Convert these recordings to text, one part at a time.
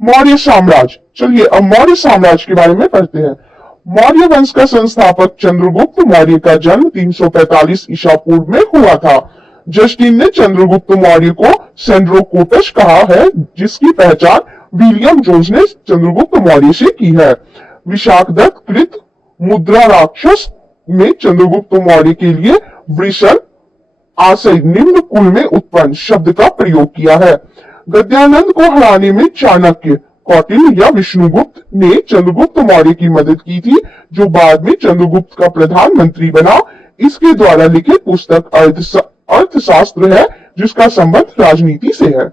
मौर्य साम्राज्य। चलिए अब मौर्य साम्राज्य के बारे में पढ़ते हैं। मौर्य वंश का संस्थापक चंद्रगुप्त मौर्य का जन्म 345 ईसा पूर्व में हुआ था। जस्टिन ने चंद्रगुप्त मौर्य को सेंड्रोकोटस कहा है, जिसकी पहचान विलियम जोन्स ने चंद्रगुप्त मौर्य से की है। विशाखदत्त कृत मुद्रा राक्षस में चंद्रगुप्त मौर्य के लिए वृषण आशय निम्न कुल में उत्पन्न शब्द का प्रयोग किया है। गद्यानंद को हराने में चाणक्य, कौटिल्य या विष्णुगुप्त ने चंद्रगुप्त मौर्य की मदद की थी, जो बाद में चंद्रगुप्त का प्रधानमंत्री बना। इसके द्वारा लिखित पुस्तक अर्थशास्त्र है, जिसका संबंध राजनीति से है।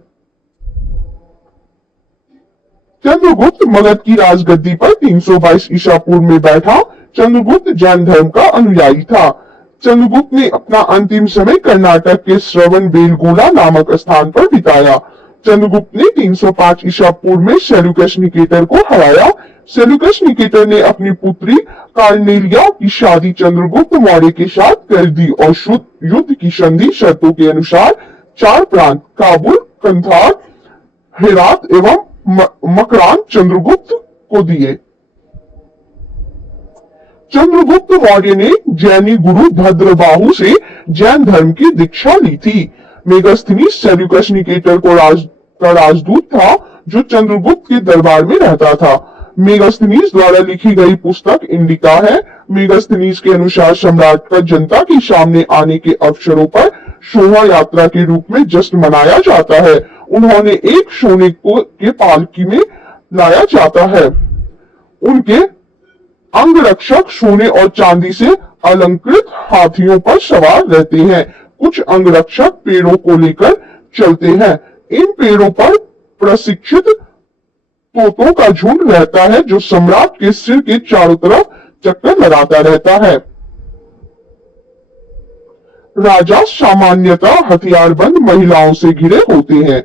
चंद्रगुप्त मगध की राजगद्दी पर 322 ईसा पूर्व में बैठा। चंद्रगुप्त जैन धर्म का अनुयायी था। चंद्रगुप्त ने अपना अंतिम समय कर्नाटक के श्रवणबेलगोला नामक स्थान पर बिताया। चंद्रगुप्त ने 305 ईसा पूर्व में सेल्यूकस निकेटर को हराया। सेल्यूकस निकेटर ने अपनी पुत्री कार्नेलिया की शादी चंद्रगुप्त मौर्य के साथ कर दी और युद्ध की संधि शर्तों के अनुसार 4 प्रांत काबुल, कंधार, हेरात एवं मकरान चंद्रगुप्त को दिए। चंद्रगुप्त मौर्य ने जैनी गुरु भद्रबाहु से जैन धर्म की दीक्षा ली थी। मेगस्थनीज सेल्यूकस निकेटर का राजदूत था, जो चंद्रगुप्त के दरबार में रहता था। मेगस्थनीज द्वारा लिखी गई पुस्तक इंडिका है। मेगस्थनीज के अनुसार सम्राट का जनता के सामने आने के अवसरों पर शोभा यात्रा के रूप में जश्न मनाया जाता है। उन्होंने एक सोने के पालकी में लाया जाता है। उनके अंगरक्षक सोने और चांदी से अलंकृत हाथियों पर सवार रहते हैं। कुछ अंगरक्षक पेड़ों को लेकर चलते हैं। इन पेड़ों पर प्रशिक्षित तोतों का झुंड रहता है, जो सम्राट के सिर के चारों तरफ चक्कर लगाता रहता है। राजा सामान्यतः हथियारबंद महिलाओं से घिरे होते हैं।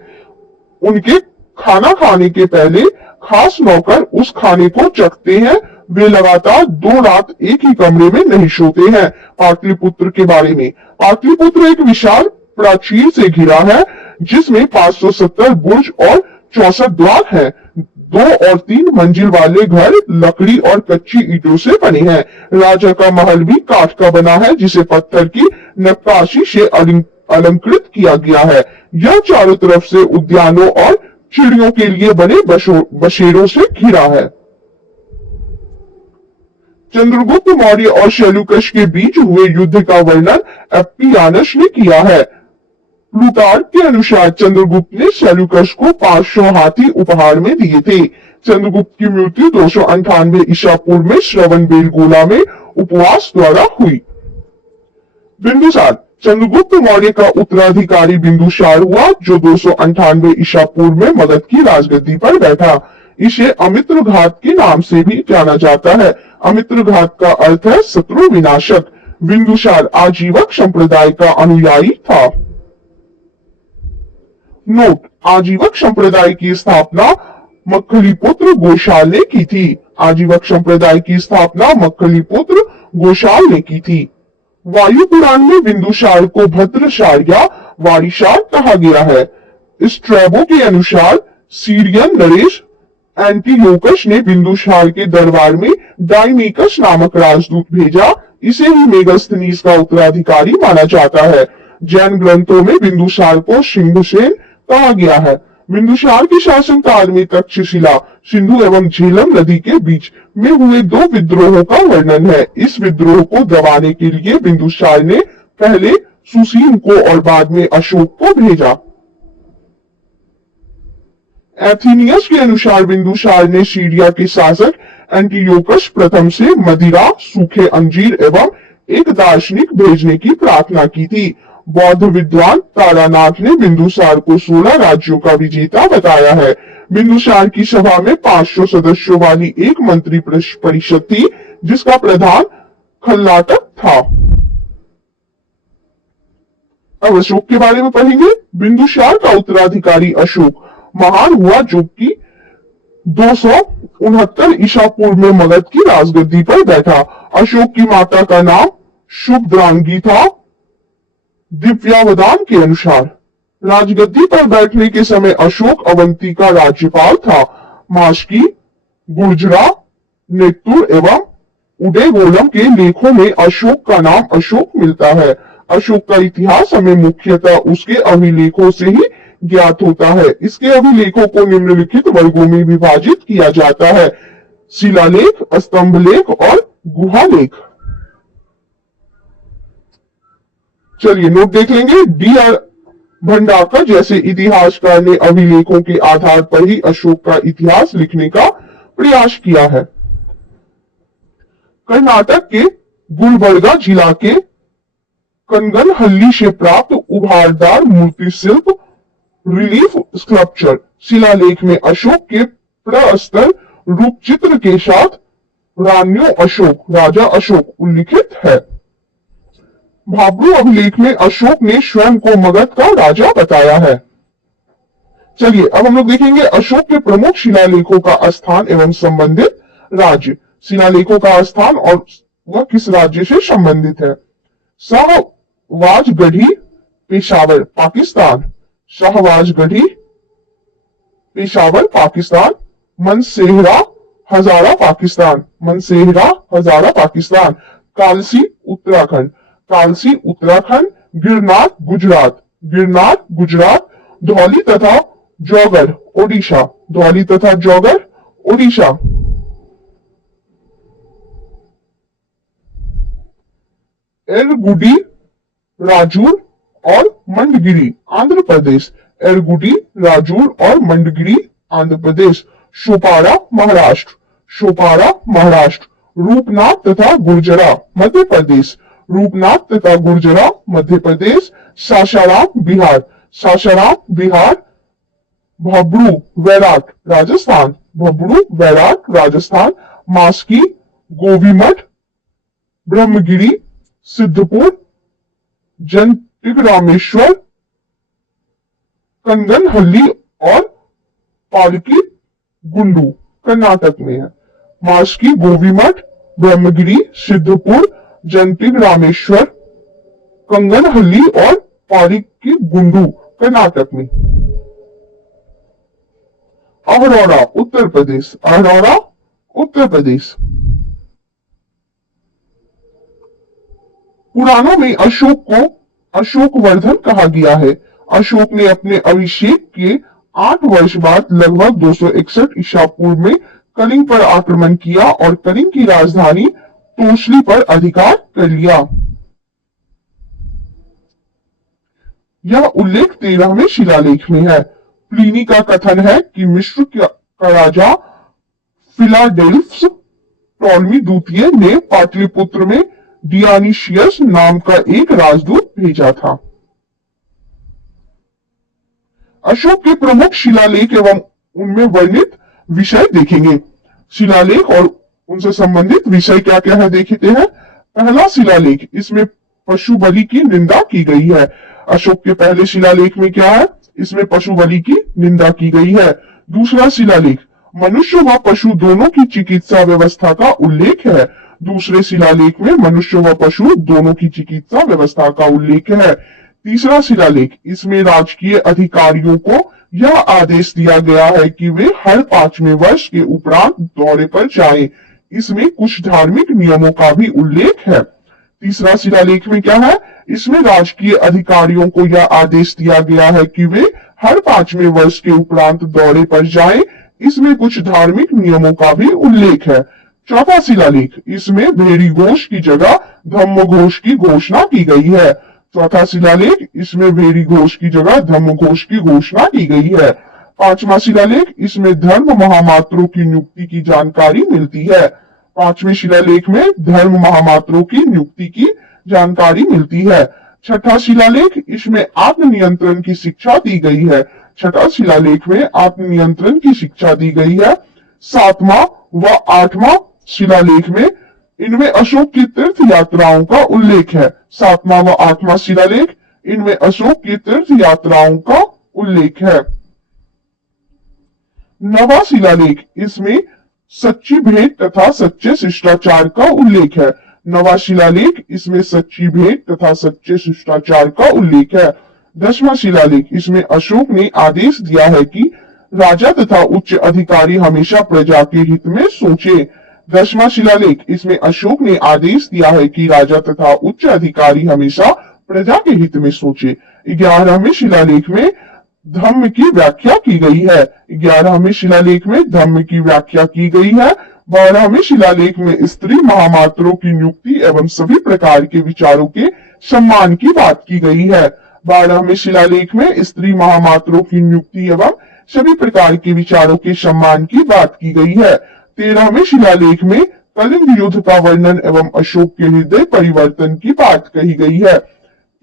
उनके खाना खाने के पहले खास नौकर उस खाने को चखते हैं। वे लगातार 2 रात एक ही कमरे में नहीं सोते हैं। पाटलिपुत्र के बारे में। पाटलिपुत्र एक विशाल प्राचीर से घिरा है, जिसमें 570 बुर्ज और 64 द्वार हैं। 2 और 3 मंजिल वाले घर लकड़ी और कच्ची ईंटों से बने हैं। राजा का महल भी काठ का बना है, जिसे पत्थर की नक्काशी से अलंकृत किया गया है। यह चारों तरफ से उद्यानों और चिड़ियों के लिए बने बसेरों से घिरा है। चंद्रगुप्त मौर्य और सेल्यूकस के बीच हुए युद्ध का वर्णन एप्पियानस ने किया है। प्लूटार्क के अनुसार चंद्रगुप्त ने सेल्यूकस को 500 हाथी उपहार में दिए थे। चंद्रगुप्त की मृत्यु 298 ईसा पूर्व में श्रवणबेलगोला में उपवास द्वारा हुई। बिंदुसार। चंद्रगुप्त मौर्य का उत्तराधिकारी बिंदुसार हुआ, जो 298 ईसा पूर्व में मगध की राजगद्दी पर बैठा। इसे अमित्र घात के नाम से भी जाना जाता है। अमित्र घात का अर्थ है शत्रु विनाशक। बिंदुसार आजीवक संप्रदाय का अनुयायी था। नोट: आजीवक संप्रदाय की स्थापना मक्खलीपुत्र गोशाल ने की थी। आजीवक संप्रदाय की स्थापना मक्खलीपुत्र गोशाल ने की थी। वायु पुराण में बिंदुसार को भद्रसार या वारिसार कहा गया है। स्ट्रैबो के अनुसार सीरियन नरेश एंटीयोकस ने बिंदुसार के दरबार में डायमीकस नामक राजदूत भेजा। इसे ही मेगस्थनीज का उत्तराधिकारी माना जाता है। जैन ग्रंथों में बिंदुसार को सिंधुसेन कहा गया है। बिंदुसार के शासनकाल में तक्षशिला, सिंधु एवं झेलम नदी के बीच में हुए 2 विद्रोहों का वर्णन है। इस विद्रोह को दबाने के लिए बिंदुसार ने पहले सुसीम को और बाद में अशोक को भेजा। एथीनियस के अनुसार बिंदुसार ने सीरिया के शासक एंटीयोकस प्रथम से मदिरा, सूखे अंजीर एवं एक दार्शनिक भेजने की प्रार्थना की थी। बौद्ध विद्वान तारानाथ ने बिंदुसार को 16 राज्यों का विजेता बताया है। बिंदुसार की सभा में 500 सदस्यों वाली एक मंत्री परिषद थी, जिसका प्रधान खल्लाटक था। अब अशोक के बारे में पढ़ेंगे। बिंदुसार का उत्तराधिकारी अशोक महान हुआ, जो कि 269 ईसा पूर्व में मगध की राजगद्दी पर बैठा। अशोक की माता का नाम शुभद्रांगी था। दिव्यावदान के अनुसार राजगद्दी पर बैठने के समय अशोक अवंती का राज्यपाल था। माशकी, गुर्जरा, नेत्तुर एवं उदयगोलम के लेखों में अशोक का नाम अशोक मिलता है। अशोक का इतिहास हमें मुख्यतः उसके अभिलेखों से ही ज्ञात होता है। इसके अभिलेखों को निम्नलिखित वर्गों में विभाजित किया जाता है: शिलालेख, स्तंभलेख और गुहालेख। चलिए नोट देख लेंगे। डी.आर. भंडारकर जैसे इतिहासकार ने अभिलेखों के आधार पर ही अशोक का इतिहास लिखने का प्रयास किया है। कर्नाटक के गुलबर्गा जिला के कनगनहल्ली से प्राप्त उभारदार मूर्ति शिल्प रिलीफ स्कल्पचर शिलालेख में अशोक के प्रस्तर रूप चित्र के साथ रान्यो अशोक, राजा अशोक उल्लिखित है। भाब्रू अभिलेख में अशोक ने स्वयं को मगध का राजा बताया है। चलिए अब हम लोग देखेंगे अशोक के प्रमुख शिलालेखों का स्थान एवं संबंधित राज्य। शिलालेखों का स्थान और वह किस राज्य से संबंधित है। शाहवाजगढ़ी, पेशावर, पाकिस्तान। शाहवाजगढ़ी, पेशावर, पाकिस्तान। मनसेहरा, हजारा, पाकिस्तान। मनसेहरा, हजारा, पाकिस्तान। कालसी, उत्तराखंड। कालसी, उत्तराखंड। गिरनार, गुजरात। गिरनार, गुजरात। धौली तथा जौगढ़, ओडिशा। धौली तथा जौगढ़, ओडिशा। एरगुडी, राजूर और मंडगिरी, आंध्र प्रदेश। एरगुडी, राजूर और मंडगिरी, आंध्र प्रदेश। शोपारा, महाराष्ट्र। शोपारा, महाराष्ट्र। रूपनाथ तथा गुर्जरा, मध्य प्रदेश। रूपनाथ तथा गुर्जरा, मध्य प्रदेश। सासाराम, बिहार। सासाराम, बिहार। भब्रू, वैराट, राजस्थान। भब्रू, वैराट, राजस्थान। मास्की, गोवीमठ, ब्रह्मगिरी, सिद्धपुर, जनटिगरामेश्वर, कनगनहल्ली और पालकी गुंडू कर्नाटक में है। मास्की, गोवीमठ, ब्रह्मगिरी, सिद्धपुर, जनटिगरामेश्वर, कंगनहल्ली और पालकी गुंडू कर्नाटक में। अहरौरा, उत्तर प्रदेश। अहरौरा, उत्तर प्रदेश। पुराणों में अशोक को अशोकवर्धन कहा गया है। अशोक ने अपने अभिषेक के 8 वर्ष बाद लगभग 261 ईसा पूर्व में कलिंग पर आक्रमण किया और कलिंग की राजधानी तोसली पर अधिकार कर लिया। यह उल्लेख 13वें शिलालेख में है। प्लिनी का कथन है कि मिस्र का राजा फिलाडेल्फस टॉलमी द्वितीय ने पाटलिपुत्र में डियोनिशियस नाम का एक राजदूत भेजा था। अशोक के प्रमुख शिलालेख एवं उनमें वर्णित विषय देखेंगे। शिलालेख और उनसे संबंधित विषय क्या क्या है देखते हैं। पहला शिलालेख, इसमें पशु बलि की निंदा की गई है। अशोक के पहले शिलालेख में क्या है, इसमें पशु बलि की निंदा की गई है। दूसरा शिलालेख, मनुष्य व पशु दोनों की चिकित्सा व्यवस्था का उल्लेख है। दूसरे शिलालेख में मनुष्य व पशु दोनों की चिकित्सा व्यवस्था का उल्लेख है। तीसरा शिलालेख, इसमें राजकीय अधिकारियों को यह आदेश दिया गया है कि वे हर 5वें वर्ष के उपरांत दौरे पर जाएं। इसमें कुछ धार्मिक नियमों का भी उल्लेख है। तीसरा शिलालेख में क्या है, इसमें राजकीय अधिकारियों को यह आदेश दिया गया है कि वे हर 5वें वर्ष के उपरांत दौरे पर जाएं। इसमें कुछ धार्मिक नियमों का भी उल्लेख है। चौथा शिलालेख, इसमें भेड़ी घोष की जगह धम्म घोष की घोषणा की गई है। चौथा शिलालेख, इसमें भेड़ी घोष की जगह धम्म घोष की घोषणा की गई है। पांचवा शिलालेख, इसमें धर्म महामात्रों की नियुक्ति की जानकारी मिलती है। पांचवें शिलालेख में धर्म महामात्रों की नियुक्ति की जानकारी मिलती है। छठा शिलालेख, इसमें आत्मनियंत्रण की शिक्षा दी गई है। छठा शिलालेख में आत्मनियंत्रण की शिक्षा दी गई है। सातवां व आठवां शिलालेख में इनमें अशोक की तीर्थ यात्राओं का उल्लेख है। सातवां व आठवां शिलालेख, इनमें अशोक की तीर्थ यात्राओं का उल्लेख है। नवा शिलालेख, इसमें सच्ची भेंट तथा सच्चे शिष्टाचार का उल्लेख है। नवा शिलालेख, इसमें सच्ची भेंट तथा सच्चे शिष्टाचार का उल्लेख है। 10वां शिलालेख, इसमें अशोक ने आदेश दिया है कि राजा तथा उच्च अधिकारी हमेशा प्रजा के हित में सोचे। 10वां शिलालेख, इसमें अशोक ने आदेश दिया है कि राजा तथा उच्च अधिकारी हमेशा प्रजा के हित में सोचे। 11वें शिलालेख में धम्म की व्याख्या की गई है। 11वें शिलालेख में धम्म की व्याख्या की गई है। 12वें शिलालेख में स्त्री महामात्रों की नियुक्ति एवं सभी प्रकार के विचारों के सम्मान की बात की गई है। 12वें शिलालेख में स्त्री महामात्रों की नियुक्ति एवं सभी प्रकार के विचारों के सम्मान की बात की गई है। 13वें शिलालेख में कलिंग युद्ध का वर्णन एवं अशोक के हृदय परिवर्तन की बात कही गई है।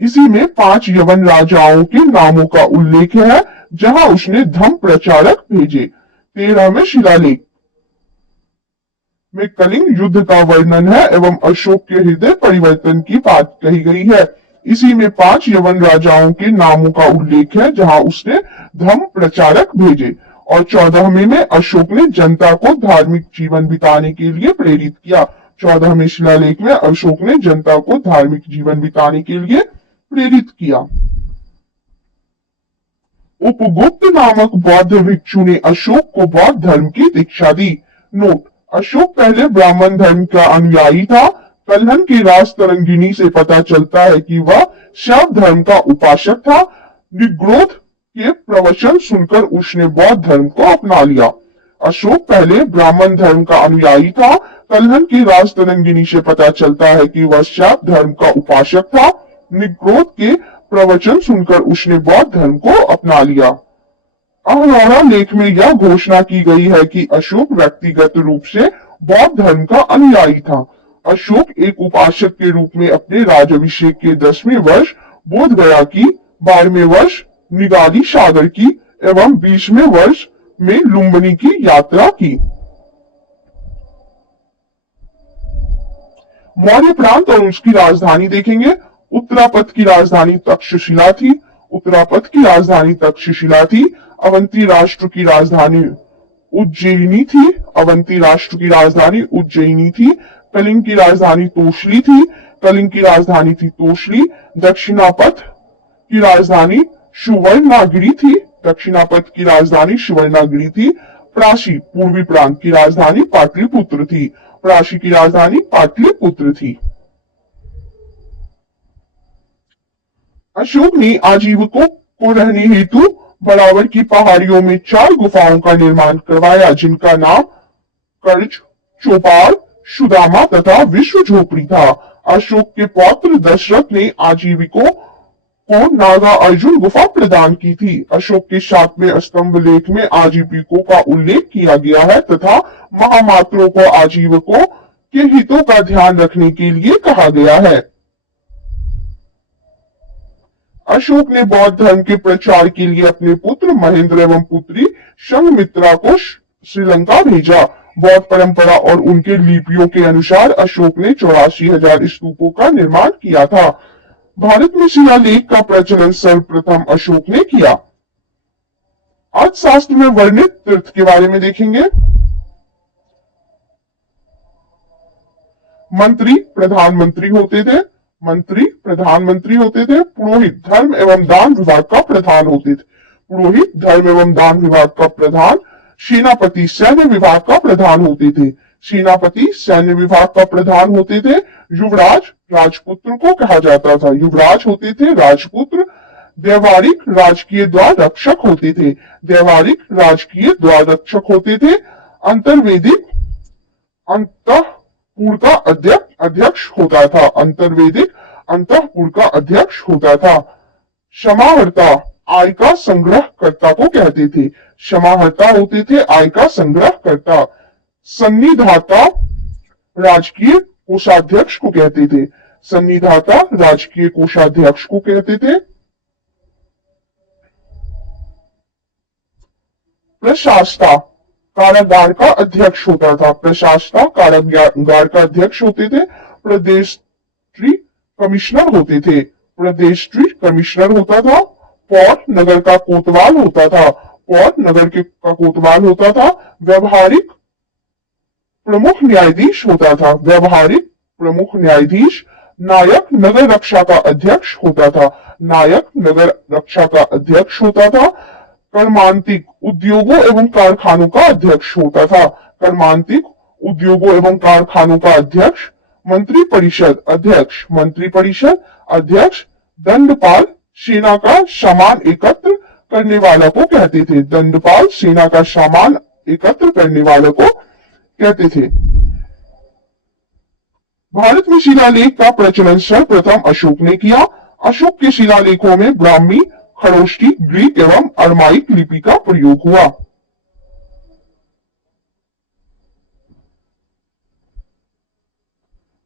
इसी में 5 यवन राजाओं के नामों का उल्लेख है जहां उसने धम्म प्रचारक भेजे। 13वें शिलालेख में कलिंग युद्ध का वर्णन है एवं अशोक के हृदय परिवर्तन की बात कही गई है। इसी में 5 यवन राजाओं के नामों का उल्लेख है जहां उसने धम्म प्रचारक भेजे। और 14वें में अशोक ने जनता को धार्मिक जीवन बिताने के लिए प्रेरित किया। 14वें शिलालेख में अशोक ने जनता को धार्मिक जीवन बिताने के लिए प्रेरित किया। उपगुप्त नामक बौद्ध भिक्षु ने अशोक को बौद्ध धर्म की दीक्षा दी। नोट, अशोक पहले ब्राह्मण धर्म का अनुयायी था। कल्हन की राज तरंगिणी से पता चलता है कि वह शैव धर्म का उपासक था। निग्रोध के प्रवचन सुनकर उसने बौद्ध धर्म को अपना लिया। अशोक पहले ब्राह्मण धर्म का अनुयायी था। कल्हन की राज तरंगिणी से पता चलता है कि वह शैव धर्म का उपासक था। निग्रोध के प्रवचन सुनकर उसने बौद्ध धर्म को अपना लिया। अहरोरा लेख में यह घोषणा की गई है कि अशोक व्यक्तिगत रूप से बौद्ध धर्म का अनुयायी था। अशोक एक उपासक के रूप में अपने राजाभिषेक के 10वें वर्ष बोध गया की, 12वें वर्ष निगाली सागर की एवं 20वें वर्ष में लुम्बिनी की यात्रा की। मौर्य प्रांत और उसकी राजधानी देखेंगे। उत्तरापथ की राजधानी तक्षशिला थी। उत्तरापथ की राजधानी तक्षशिला थी। अवंती राष्ट्र की राजधानी उज्जैनी थी। अवंती राष्ट्र की राजधानी उज्जैनी थी। कलिंग की राजधानी तोशली थी। कलिंग की राजधानी थी तोशली। दक्षिणापथ की राजधानी सुवर्णागिरी थी। दक्षिणापथ की राजधानी सुवर्णागिरी थी। प्राशी पूर्वी प्रांत की राजधानी पाटलिपुत्र थी। प्राशी की राजधानी पाटलिपुत्र थी। अशोक ने आजीविकों को रहने हेतु बराबर की पहाड़ियों में 4 गुफाओं का निर्माण करवाया, जिनका नाम कर्ज, चौपाल, सुदामा तथा विश्व झोपड़ी था। अशोक के पौत्र दशरथ ने आजीविकों को नागा अर्जुन गुफा प्रदान की थी। अशोक के 7वें स्तंभ लेख में आजीविकों का उल्लेख किया गया है तथा महामात्रों को आजीविकों के हितों का ध्यान रखने के लिए कहा गया है। अशोक ने बौद्ध धर्म के प्रचार के लिए अपने पुत्र महेंद्र एवं पुत्री संघमित्रा को श्रीलंका भेजा। बौद्ध परंपरा और उनके लिपियों के अनुसार अशोक ने 84,000 स्तूपों का निर्माण किया था। भारत में शिलालेख का प्रचलन सर्वप्रथम अशोक ने किया। अर्थशास्त्र में वर्णित तीर्थ के बारे में देखेंगे। मंत्री प्रधानमंत्री होते थे। मंत्री प्रधानमंत्री होते थे। पुरोहित धर्म एवं दान विभाग का प्रधान होते थे। पुरोहित धर्म एवं दान विभाग का प्रधान। सेनापति सैन्य विभाग का प्रधान होते थे। सेनापति सैन्य विभाग का प्रधान होते थे। युवराज राजपुत्र को कहा जाता था। युवराज होते थे राजपुत्र। व्यवहारिक राजकीय द्वार रक्षक होते थे। व्यवहारिक राजकीय द्वार रक्षक होते थे। अंतर्वेदिक अंतःपुर का अध्यक्ष होता था। अंतर्वेदिक अंतःपुर का अध्यक्ष होता था। समाहर्ता आय का संग्रहकर्ता को कहते थे। समाहर्ता होते थे आय का संग्रहकर्ता। सन्निधाता राजकीय कोषाध्यक्ष को कहते थे। सन्निधाता राजकीय कोषाध्यक्ष को कहते थे। प्रशासता कारागार का अध्यक्ष होता था। प्रशासता कारागार का अध्यक्ष होते थे। प्रदेष्ट्री कमिश्नर होते थे। प्रदेष्ट्री कमिश्नर होता था। पौर नगर का कोतवाल होता था। पौर नगर का कोतवाल होता था। व्यवहारिक प्रमुख न्यायाधीश होता था। व्यवहारिक प्रमुख न्यायाधीश। नायक नगर रक्षा का अध्यक्ष होता था। नायक नगर रक्षा का अध्यक्ष होता था। कर्मांतिक उद्योगों एवं कारखानों का अध्यक्ष होता था। कर्मांतिक उद्योगों एवं कारखानों का अध्यक्ष, मंत्रिपरिषद अध्यक्ष, मंत्रिपरिषद अध्यक्ष, दंडपाल सेना का सामान एकत्र करने वाला को कहते थे। दंडपाल सेना का सामान एकत्र करने वाले को कहते थे। भारत में शिलालेख का प्रचलन सर्वप्रथम अशोक ने किया। अशोक के शिलालेखों में ब्राह्मी, खरोष्टी, ग्रीक एवं अरमाइक लिपि का प्रयोग हुआ।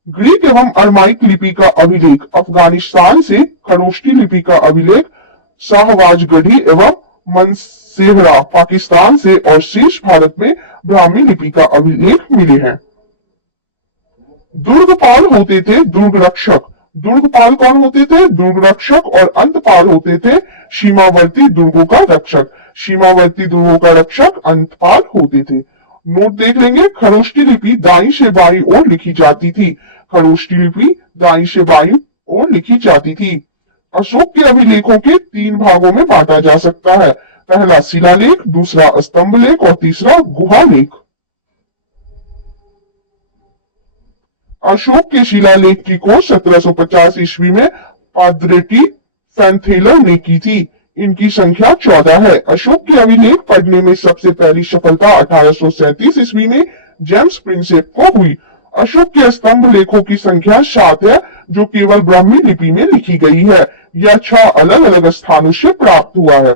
ग्रीक एवं अरमाइक लिपि का अभिलेख अफगानिस्तान से, खरोष्टी लिपि का अभिलेख शाहवाजगढ़ी एवं मनसेहरा पाकिस्तान से और शेष भारत में ब्राह्मी लिपि का अभिलेख मिले हैं। दुर्गपाल होते थे दुर्ग रक्षक। दुर्गपाल कौन होते थे? दुर्ग रक्षक। और अंतपाल होते थे सीमावर्ती दुर्गों का रक्षक। सीमावर्ती दुर्गों का रक्षक अंतपाल होते थे। नोट देख लेंगे। खरोष्टी लिपि दाईं से बाईं ओर लिखी जाती थी। खरोष्टी लिपि दाईं से बाईं ओर लिखी जाती थी। अशोक के अभिलेखों के 3 भागों में बांटा जा सकता है। पहला शिलालेख, दूसरा स्तंभ लेख और तीसरा गुहा लेख। अशोक के शिलालेख की खोज 1750 ईस्वी में पाद्रेटी फैंथेलर ने की थी। इनकी संख्या 14 है। अशोक के अभिलेख पढ़ने में सबसे पहली सफलता 1837 ईस्वी में जेम्स प्रिंसेप को हुई। अशोक के स्तंभ लेखों की संख्या 7 है, जो केवल ब्राह्मी लिपि में लिखी गई है। यह 6 अलग अलग स्थानों से प्राप्त हुआ है।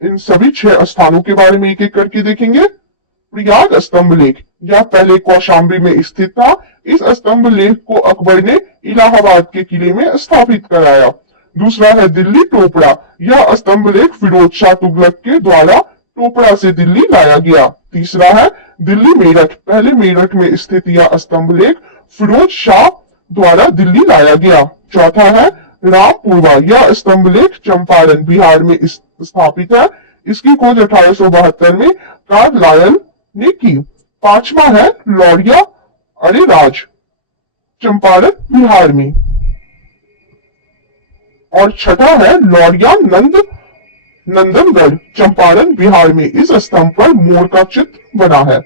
इन सभी 6 स्थानों के बारे में एक एक करके देखेंगे। प्रयाग स्तंभ लेख, यह पहले कौशाम्बी में स्थित था। इस स्तंभ लेख को अकबर ने इलाहाबाद के किले में स्थापित कराया। दूसरा है दिल्ली टोपड़ा, यह स्तंभ लेख फिरोज शाह तुगलक के द्वारा टोपड़ा से दिल्ली लाया गया। तीसरा है दिल्ली मेरठ, पहले मेरठ में स्थित यह स्तंभ लेख फिरोज शाह द्वारा दिल्ली लाया गया। चौथा है रामपुरवा, यह स्तंभ लेख चंपारण बिहार में स्थापित है। इसकी खोज 1872 में कार्लायल ने की। पांचवा है लौरिया अरेराज, चंपारण बिहार में। और छठा है लौरिया नंदनगढ़, चंपारण बिहार में। इस स्तंभ पर मोर का चित्र बना है।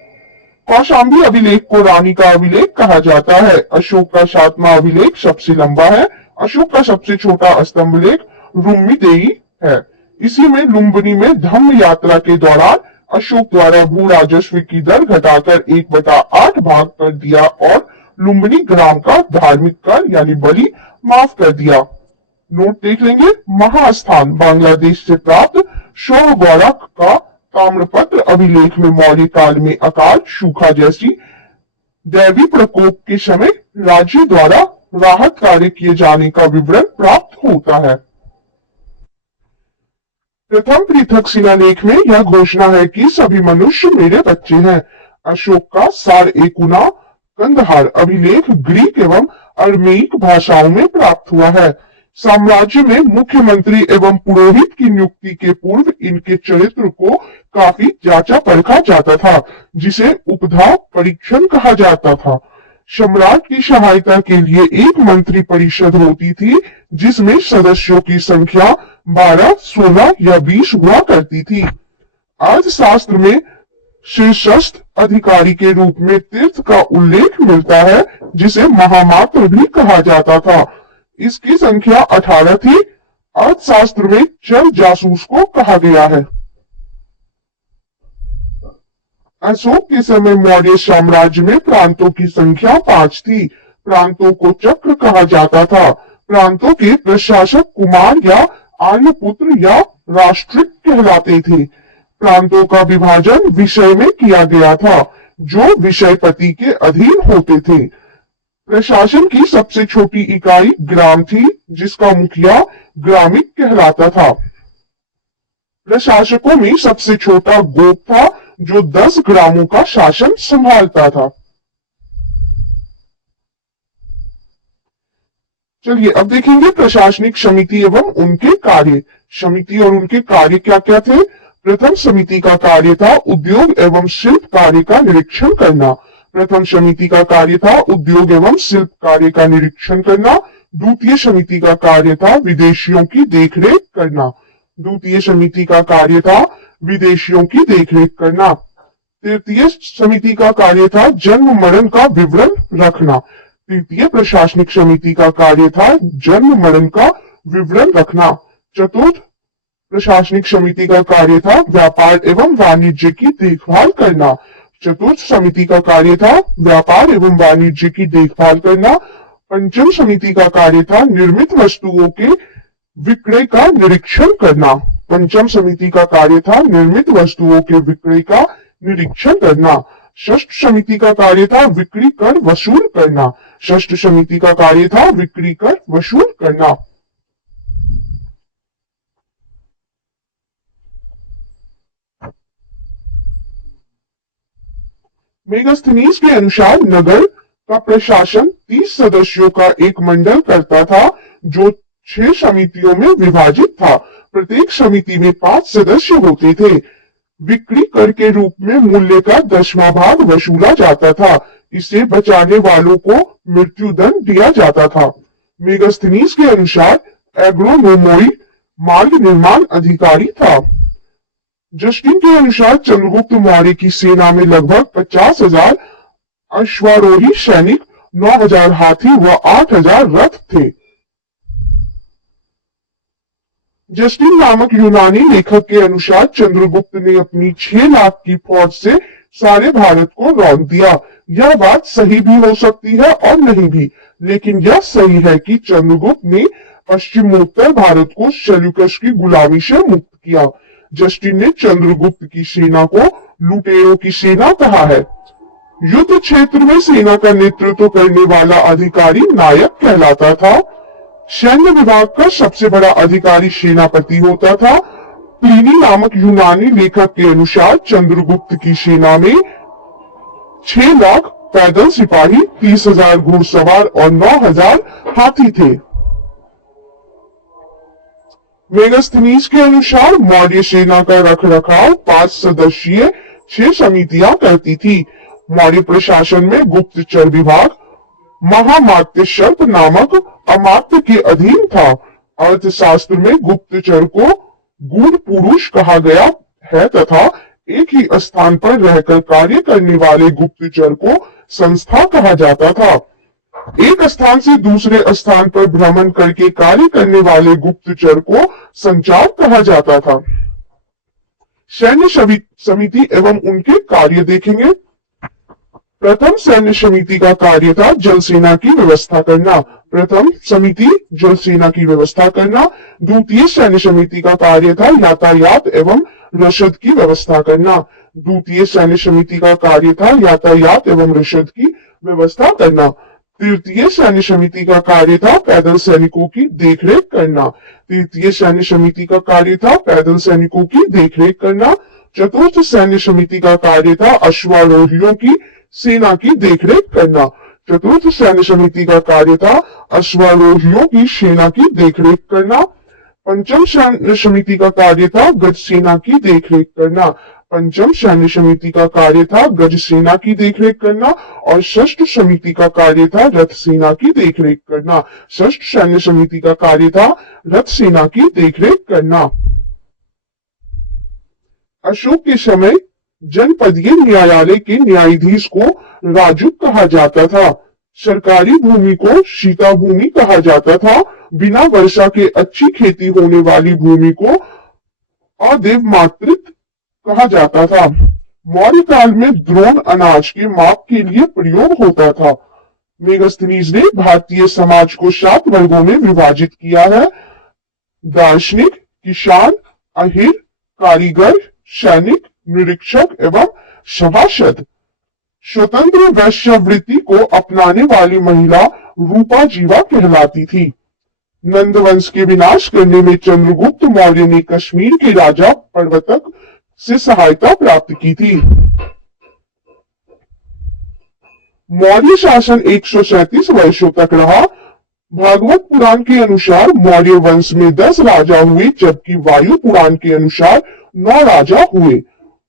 कौशाम्बी अभिलेख को रानी का अभिलेख कहा जाता है। अशोक का 7वां अभिलेख सबसे लंबा है। अशोक का सबसे छोटा स्तंभ लेख रुम्मीदेई है। इसी में लुम्बिनी में धम्म यात्रा के दौरान अशोक द्वारा भू राजस्व की दर घटाकर 1/8 भाग कर दिया और लुम्बिनी ग्राम का धार्मिक कर यानी बलि माफ कर दिया। नोट देख लेंगे। महास्थान, बांग्लादेश से प्राप्त शोहगौड़ा का ताम्रपत्र अभिलेख में मौर्य काल में अकाल, सूखा जैसी दैवी प्रकोप के समय राज्य द्वारा राहत कार्य किए जाने का विवरण प्राप्त होता है। प्रथम पृथक शिलालेख में यह घोषणा है कि सभी मनुष्य मेरे बच्चे हैं। अशोक का सार-ए-कुना कंदहार अभिलेख ग्रीक एवं अरमेइक भाषाओं में प्राप्त हुआ है। साम्राज्य में मुख्यमंत्री एवं पुरोहित की नियुक्ति के पूर्व इनके चरित्र को काफी जांचा परखा जाता था, जिसे उपधा परीक्षण कहा जाता था। सम्राट की सहायता के लिए एक मंत्री परिषद होती थी, जिसमें सदस्यों की संख्या 12, 16 या 20 हुआ करती थी। अर्थशास्त्र में शीर्षस्थ अधिकारी के रूप में तीर्थ का उल्लेख मिलता है, जिसे महामात्र भी कहा जाता था। इसकी संख्या 18 थी। अर्थशास्त्र में चर जासूस को कहा गया है। अशोक के समय मौर्य साम्राज्य में प्रांतों की संख्या 5 थी। प्रांतों को चक्र कहा जाता था। प्रांतों के प्रशासक कुमार या आर्यपुत्र या राष्ट्रिक कहलाते थे। प्रांतों का विभाजन विषय में किया गया था, जो विषयपति के अधीन होते थे। प्रशासन की सबसे छोटी इकाई ग्राम थी, जिसका मुखिया ग्रामिक कहलाता था। प्रशासकों में सबसे छोटा गोप था, जो 10 ग्रामों का शासन संभालता था। चलिए अब देखेंगे प्रशासनिक समिति एवं उनके कार्य। समिति और उनके कार्य क्या क्या थे। प्रथम समिति का कार्य था उद्योग एवं शिल्प कार्य का निरीक्षण करना। प्रथम समिति का कार्य था उद्योग एवं शिल्प कार्य का निरीक्षण करना। द्वितीय समिति का कार्य था विदेशियों की देखरेख करना। द्वितीय समिति का कार्य था विदेशियों की देखरेख करना। तृतीय समिति का कार्य था जन्म मरण का विवरण रखना। तृतीय प्रशासनिक समिति का कार्य था जन्म मरण का विवरण रखना। चतुर्थ प्रशासनिक समिति का कार्य था व्यापार एवं वाणिज्य की देखभाल करना। चतुर्थ समिति का कार्य था व्यापार एवं वाणिज्य की देखभाल करना। पंचम समिति का कार्य था निर्मित वस्तुओं के विक्रय का निरीक्षण करना। पंचम समिति का कार्य था निर्मित वस्तुओं के विक्रय का निरीक्षण करना। षष्ठ समिति का कार्य था बिक्री कर वसूल करना। षष्ठ समिति का कार्य था बिक्री कर वसूल करना। मेगास्थनीज के अनुसार नगर का प्रशासन 30 सदस्यों का एक मंडल करता था जो 6 समितियों में विभाजित था। प्रत्येक समिति में 5 सदस्य होते थे। बिक्री कर के रूप में मूल्य का 10वां भाग वसूला जाता था। इसे बचाने वालों को मृत्युदंड दिया जाता था। मेगास्थनीज के अनुसार एग्रोनोमोई मार्ग निर्माण अधिकारी था। जस्टिन के अनुसार चंद्रगुप्त मौर्य की सेना में लगभग 50,000 अश्वारोही सैनिक, 9,000 हाथी व 8,000 रथ थे। जस्टिन नामक यूनानी लेखक के अनुसार चंद्रगुप्त ने अपनी 6 लाख की फौज से सारे भारत को रौंद दिया। यह बात सही भी हो सकती है और नहीं भी, लेकिन यह सही है कि चंद्रगुप्त ने पश्चिमोत्तर भारत को सेल्यूकस की गुलामी से मुक्त किया। जस्टिन ने चंद्रगुप्त की सेना को लुटेरों की सेना कहा है। युद्ध क्षेत्र में सेना का नेतृत्व करने वाला अधिकारी नायक कहलाता था। सैन्य विभाग का सबसे बड़ा अधिकारी सेनापति होता था। प्लिनी नामक यूनानी लेखक के अनुसार चंद्रगुप्त की सेना में 6 लाख पैदल सिपाही, 30,000 घुड़सवार और 9,000 हाथी थे। मेगास्थनीज के अनुसार मौर्य सेना का रखरखाव 5 सदस्यीय 6 समितियां करती थी। मौर्य प्रशासन में गुप्तचर विभाग महामात्य शर्प नामक अमात्य के अधीन था। अर्थशास्त्र में गुप्तचर को गूढ़ पुरुष कहा गया है तथा एक ही स्थान पर रहकर कार्य करने वाले गुप्तचर को संस्था कहा जाता था। एक स्थान से दूसरे स्थान पर भ्रमण करके कार्य करने वाले गुप्तचर को संचार कहा जाता था। सैन्य समिति एवं उनके कार्य देखेंगे। प्रथम सैन्य समिति का कार्य था जल सेना की व्यवस्था करना। प्रथम समिति जल सेना की व्यवस्था करना। द्वितीय सैन्य समिति का कार्य था यातायात एवं रसद की व्यवस्था करना। द्वितीय सैन्य समिति का कार्य था यातायात एवं रसद की व्यवस्था करना। तृतीय सैन्य समिति का कार्य था पैदल सैनिकों की देखरेख करना। तृतीय सैन्य समिति का कार्य था पैदल सैनिकों की देखरेख करना। चतुर्थ सैन्य समिति का कार्य था अश्वारोहियों की सेना की देखरेख करना। चतुर्थ सैन्य समिति का कार्य था अश्वारोहियों की सेना की देखरेख करना। पंचम सैन्य समिति का कार्य था गज सेना की देखरेख करना। पंचम सैन्य समिति का कार्य था गज सेना की देखरेख करना। और षष्ठ समिति का कार्य था रथ सेना की देखरेख करना। षष्ठ सैन्य समिति का कार्य था रथ सेना की देखरेख करना। अशोक के समय जनपदीय न्यायालय के न्यायाधीश को राजुक कहा जाता था। सरकारी भूमि को शीता भूमि कहा जाता था। बिना वर्षा के अच्छी खेती होने वाली भूमि को अदेवमात्रित कहा जाता था। मौर्य काल में द्रोण अनाज के माप के लिए प्रयोग होता था। मेगास्थनीज ने भारतीय समाज को 7 वर्गों में विभाजित किया है। दार्शनिक, किसान, अहिर, कारीगर, सैनिक, निरीक्षक एवं सभासद। स्वतंत्र वैश्यावृत्ति को अपनाने वाली महिला रूपा जीवा कहलाती थी। नंदवंश के विनाश करने में चंद्रगुप्त मौर्य ने कश्मीर के राजा प्रवर्तक से सहायता प्राप्त की थी। मौर्य शासन 137 वर्षों तक रहा। भागवत पुराण के अनुसार मौर्य वंश में 10 राजा हुए, जबकि वायु पुराण के अनुसार 9 राजा हुए।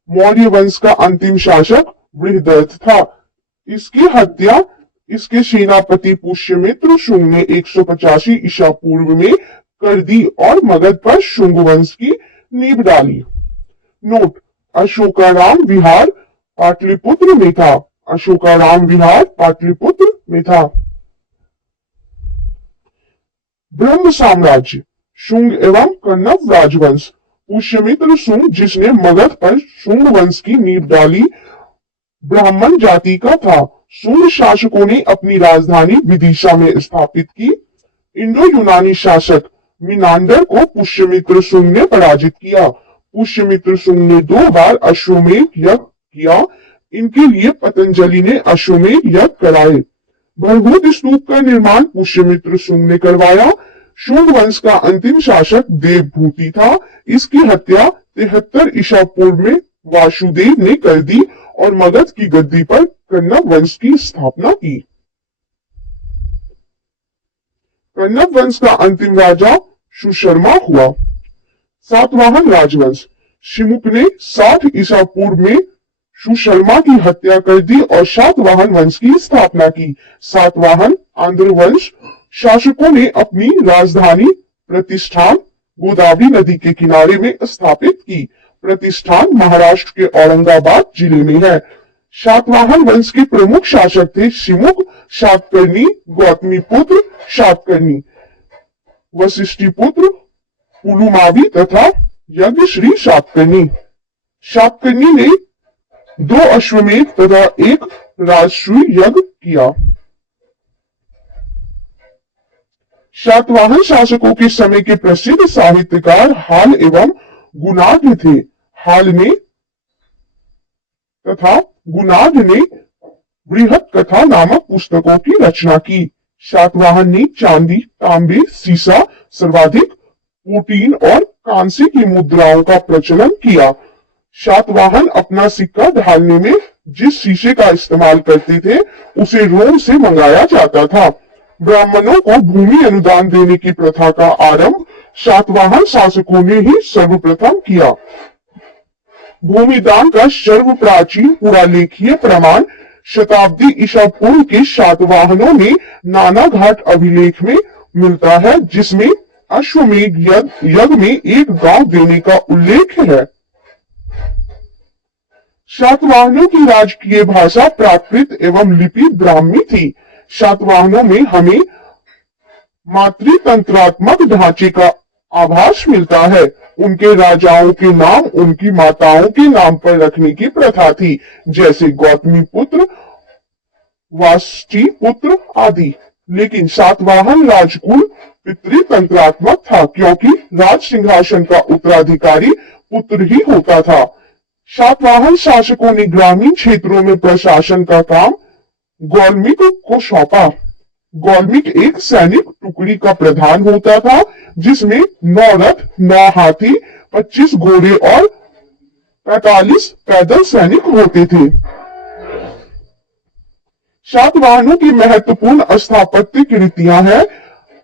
मौर्य वंश का अंतिम शासक बृहदर्थ था। इसकी हत्या इसके सेनापति पुष्यमित्र शुंग ने 185 ईसा पूर्व में कर दी और मगध पर शुंग वंश की नींव डाली। नोट: अशोकाराम विहार पाटलिपुत्र में था। अशोकाराम विहार पाटलिपुत्र में था। ब्रह्म साम्राज्य, शुंग एवं कण्व राजवंश। पुष्यमित्र शुंग, जिसने मगध पर शुंग वंश की नींव डाली, ब्राह्मण जाति का था। शुंग शासकों ने अपनी राजधानी विदिशा में स्थापित की। इंडो यूनानी शासक मिनांडर को पुष्यमित्र शुंग ने पराजित किया। पुष्यमित्र शुंग ने 2 बार अश्वमेध यज्ञ किया। इनके लिए पतंजलि ने अश्वमेध यज्ञ कराए। भरभूत स्तूप का निर्माण पुष्यमित्र शुंग ने करवाया। शुंग वंश का अंतिम शासक देवभूति था। इसकी हत्या 73 ईसा पूर्व में वासुदेव ने कर दी और मगध की गद्दी पर कण्व वंश की स्थापना की। कण्व वंश का अंतिम राजा सुशर्मा हुआ। सातवाहन राजवंश, शिमुक ने 60 ईसा पूर्व में सुशर्मा की हत्या कर दी और सातवाहन वंश की स्थापना की। सातवाहन आंध्र वंश शासकों ने अपनी राजधानी प्रतिष्ठान गोदावरी नदी के किनारे में स्थापित की। प्रतिष्ठान महाराष्ट्र के औरंगाबाद जिले में है। सातवाहन वंश के प्रमुख शासक थे शिमुक, शातकर्णी, गौतमीपुत्र शातकर्णी, वशिष्ठिपुत्र पुलुमावी तथा यज्ञश्री शातकर्णी। शातकर्णी ने 2 अश्वमेध तथा 1 राजसूय यज्ञ किया। सातवाहन शासकों के समय के प्रसिद्ध साहित्यकार हाल एवं गुणाढ्य थे। हाल ने तथा गुणाढ्य ने बृहत कथा नामक पुस्तकों की रचना की। सातवाहन ने चांदी, तांबे, सीसा, सर्वाधिक प्रोटीन और कांसे की मुद्राओं का प्रचलन किया। सातवाहन अपना सिक्का ढालने में जिस शीशे का इस्तेमाल करते थे उसे रोम से मंगाया जाता था। ब्राह्मणों को भूमि अनुदान देने की प्रथा का आरंभ सातवाहन शासकों ने ही सर्वप्रथम किया। भूमिदान का सर्वप्राचीन पुरालेखीय प्रमाण शताब्दी ईसा पूर्व के सातवाहनों में नानाघाट अभिलेख में मिलता है, जिसमें अश्वमेध यज्ञ में एक गांव देने का उल्लेख है। सातवाहनों की राजकीय भाषा प्राकृत एवं लिपि ब्राह्मी थी। सातवाहनों में हमें मातृतंत्रात्मक ढांचे का आभास मिलता है। उनके राजाओं के नाम उनकी माताओं के नाम पर रखने की प्रथा थी, जैसे गौतमी पुत्र, वाष्टी पुत्र आदि। लेकिन सातवाहन राजकुल पितृतंत्रात्मक था, क्योंकि राज सिंहासन का उत्तराधिकारी पुत्र ही होता था। सातवाहन शासकों ने ग्रामीण क्षेत्रों में प्रशासन का काम गौलमिक को सौंपा। गौलमिक एक सैनिक टुकड़ी का प्रधान होता था, जिसमें 9 रथ, 9 हाथी, 25 घोड़े और 45 पैदल सैनिक होते थे। सातवाहनों की महत्वपूर्ण स्थापत्य कृतियां हैं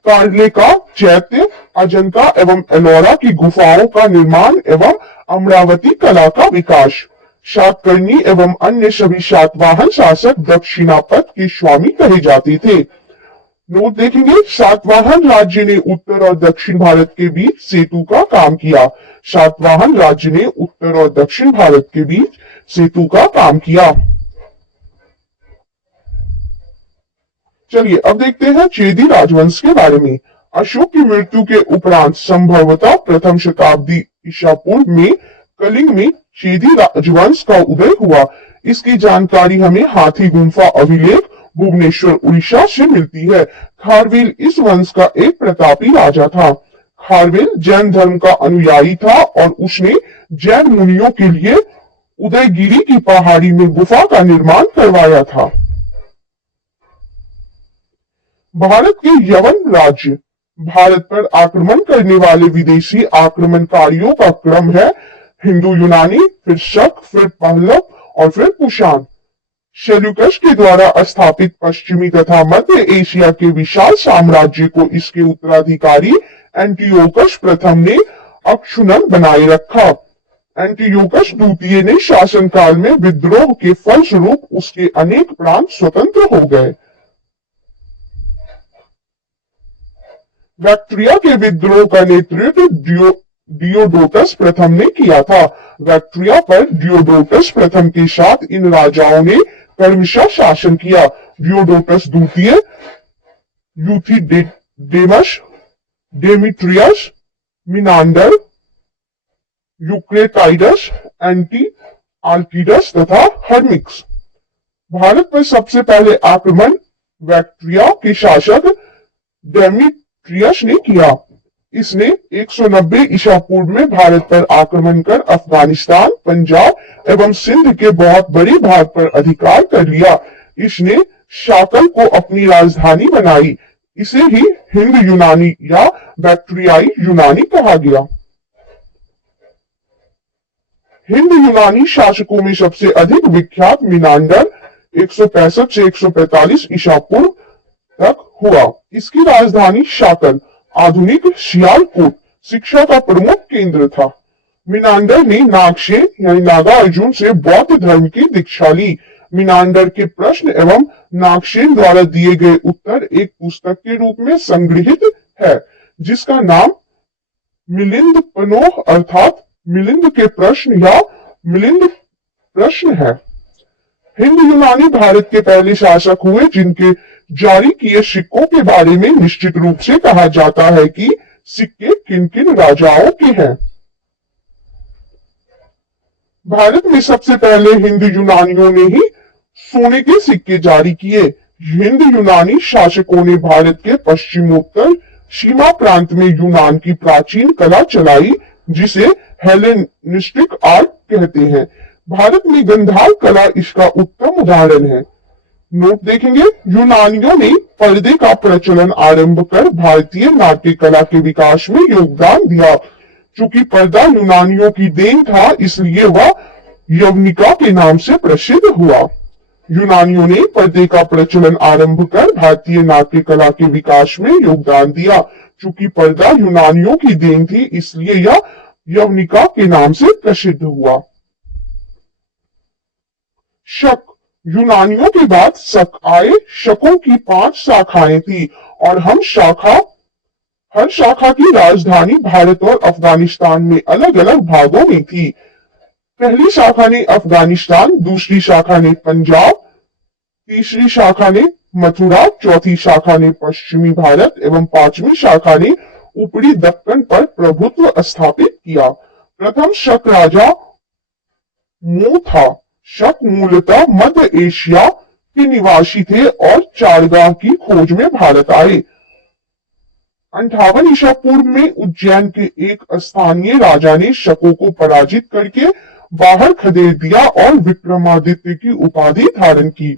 कार्ले का चैत्य, अजंता एवं एलोरा की गुफाओं का निर्माण एवं अमरावती कला का विकास। सातकर्णी एवं अन्य सभी सातवाहन शासक दक्षिणापथ के स्वामी कहे जाते थे। नोट देखेंगे, सातवाहन राज्य ने उत्तर और दक्षिण भारत के बीच सेतु का काम किया। सातवाहन राज्य ने उत्तर और दक्षिण भारत के बीच सेतु का काम किया। चलिए अब देखते हैं चेदी राजवंश के बारे में। अशोक की मृत्यु के उपरांत संभवतः प्रथम शताब्दी ईसा पूर्व में कलिंग में चेदी राजवंश का उदय हुआ। इसकी जानकारी हमें हाथी गुम्फा अभिलेख भुवनेश्वर उड़ीसा से मिलती है। खारवेल इस वंश का एक प्रतापी राजा था। खारवेल जैन धर्म का अनुयायी था और उसने जैन मुनियों के लिए उदयगिरी की पहाड़ी में गुफा का निर्माण करवाया था। भारत के यवन राज्य, भारत पर आक्रमण करने वाले विदेशी आक्रमणकारियों का क्रम है हिंदू यूनानी, फिर शक, फिर पहलव और फिर कुषाण। सेल्यूकस के द्वारा स्थापित पश्चिमी तथा मध्य एशिया के विशाल साम्राज्य को इसके उत्तराधिकारी एंटियोकस प्रथम ने अक्षुण्ण बनाए रखा। एंटियोकस द्वितीय ने शासनकाल में विद्रोह के फलस्वरूप उसके अनेक प्रांत स्वतंत्र हो गए। बैक्ट्रिया के विद्रोह का नेतृत्व डियोडोटस प्रथम ने किया था। बैक्ट्रिया पर डियोडोटस प्रथम के साथ इन राजाओं ने क्रमशः शासन किया। डियोडोटस द्वितीय, यूथिडेमस, डेमिट्रियस, मिनांडर, यूक्रेटाइडस, एंटी आल्किडस तथा हर्मिक्स। भारत पर सबसे पहले आक्रमण बैक्ट्रिया के शासक डेमिट्रियस ने किया। इसने 190 ईसा पूर्व में भारत पर आक्रमण कर अफगानिस्तान, पंजाब एवं सिंध के बहुत बड़े भाग पर अधिकार कर लिया। इसने शाकल को अपनी राजधानी बनाई। इसे ही हिंद यूनानी या बैक्ट्रियाई यूनानी कहा गया। हिंद यूनानी शासकों में सबसे अधिक विख्यात मिनांडर 165 से 145 ईसा पूर्व तक हुआ। इसकी राजधानी शाकल, आधुनिक सियालकोट, शिक्षा का प्रमुख केंद्र था। मिनांडर ने नागसेन यानी नागा अर्जुन से बौद्ध धर्म की दीक्षा ली। मिनांडर के प्रश्न एवं नागसेन द्वारा दिए गए उत्तर एक पुस्तक के रूप में संग्रहित है, जिसका नाम मिलिंद पनोह अर्थात मिलिंद के प्रश्न या मिलिंद प्रश्न है। हिंद यूनानी भारत के पहले शासक हुए जिनके जारी किए सिक्कों के बारे में निश्चित रूप से कहा जाता है कि सिक्के किन किन राजाओं के हैं। भारत में सबसे पहले हिंद यूनानियों ने ही सोने के सिक्के जारी किए। हिंद यूनानी शासकों ने भारत के पश्चिमोत्तर सीमा प्रांत में यूनान की प्राचीन कला चलाई, जिसे हेलेनिस्टिक आर्ट कहते हैं। भारत में गंधार कला इसका उत्तम उदाहरण है। नोट देखेंगे, यूनानियों ने पर्दे का प्रचलन आरंभ कर भारतीय नाट्य कला के विकास में योगदान दिया। चूंकि पर्दा यूनानियों की देन था, इसलिए वह यवनिका के नाम से प्रसिद्ध हुआ। यूनानियों ने पर्दे का प्रचलन आरंभ कर भारतीय नाट्य कला के विकास में योगदान दिया। चूंकि पर्दा यूनानियों की देन थी, इसलिए यह यवनिका के नाम से प्रसिद्ध हुआ। शक, यूनानियों के बाद शक आए। शकों की 5 शाखाएं थी और हर शाखा की राजधानी भारत और अफगानिस्तान में अलग अलग भागों में थी। पहली शाखा ने अफगानिस्तान, दूसरी शाखा ने पंजाब, तीसरी शाखा ने मथुरा, चौथी शाखा ने पश्चिमी भारत एवं 5वीं शाखा ने ऊपरी दक्कन पर प्रभुत्व स्थापित किया। प्रथम शक राजा मो था। शक मूलतः मध्य एशिया के निवासी थे और चारगाह की खोज में भारत आए। 58 ईसा पूर्व में उज्जैन के एक स्थानीय राजा ने शकों को पराजित करके बाहर खदेड़ दिया और विक्रमादित्य की उपाधि धारण की।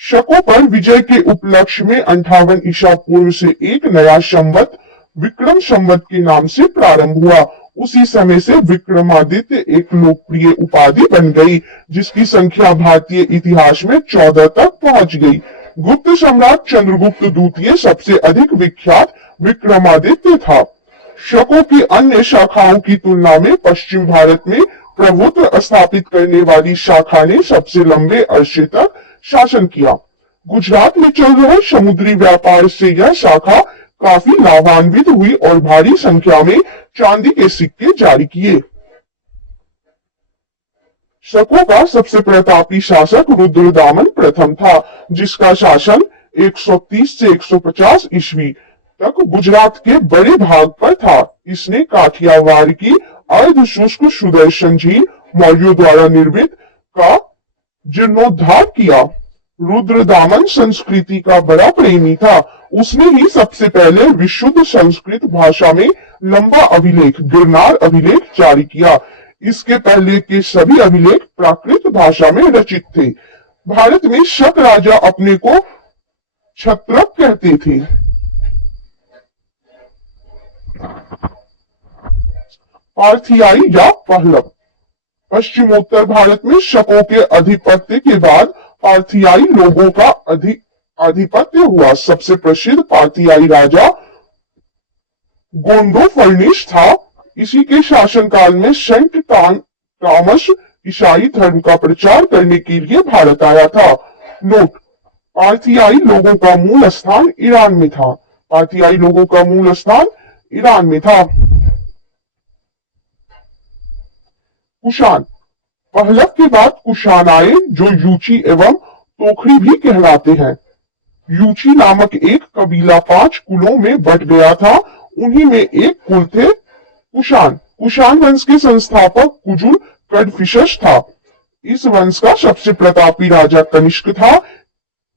शकों पर विजय के उपलक्ष्य में 58 ईसा पूर्व से एक नया संवत विक्रम संवत के नाम से प्रारंभ हुआ। उसी समय से विक्रमादित्य एक लोकप्रिय उपाधि बन गई, जिसकी संख्या भारतीय इतिहास में 14 तक पहुंच गई। गुप्त सम्राट चंद्रगुप्त द्वितीय सबसे अधिक विख्यात विक्रमादित्य था। शकों की अन्य शाखाओं की तुलना में पश्चिम भारत में प्रभुत्व स्थापित करने वाली शाखा ने सबसे लंबे अरसे तक शासन किया। गुजरात में चल रहे समुद्री व्यापार से यह शाखा काफी लाभान्वित हुई और भारी संख्या में चांदी के सिक्के जारी किए। शकों का सबसे प्रतापी शासक रुद्रदामन प्रथम था, जिसका शासन 130 से 150 ईस्वी तक गुजरात के बड़े भाग पर था। इसने काठियावाड़ की अर्ध शुष्क सुदर्शन झील मौर्यों द्वारा निर्मित का जीर्णोद्धार किया। रुद्रदामन संस्कृति का बड़ा प्रेमी था। उसने ही सबसे पहले विशुद्ध संस्कृत भाषा में लंबा अभिलेख गिरनार अभिलेख जारी किया। इसके पहले के सभी अभिलेख प्राकृत भाषा में रचित थे। भारत में शक राजा अपने को क्षत्रप कहते थे। पार्थियाई या पहलव, पश्चिमोत्तर भारत में शकों के अधिपत्य के बाद पार्थियाई लोगों का आधिपत्य हुआ। सबसे प्रसिद्ध पार्थियाई राजा गोंडोफर्निस था। इसी के शासनकाल में सेंट टॉमस ईसाई धर्म का प्रचार करने के लिए भारत आया था। नोट, पार्थियाई लोगों का मूल स्थान ईरान में था। पार्थियाई लोगों का मूल स्थान ईरान में था। कुषाण। पहलव के बाद कुषाण आए, जो यूची एवं तोखरी भी कहलाते हैं। यूची नामक एक कबीला 5 कुलों में बट गया था। उन्हीं में एक कुल थे कुषाण। कुषाण वंश के संस्थापक कुजुल कडफिशस था। इस वंश का सबसे प्रतापी राजा कनिष्क था।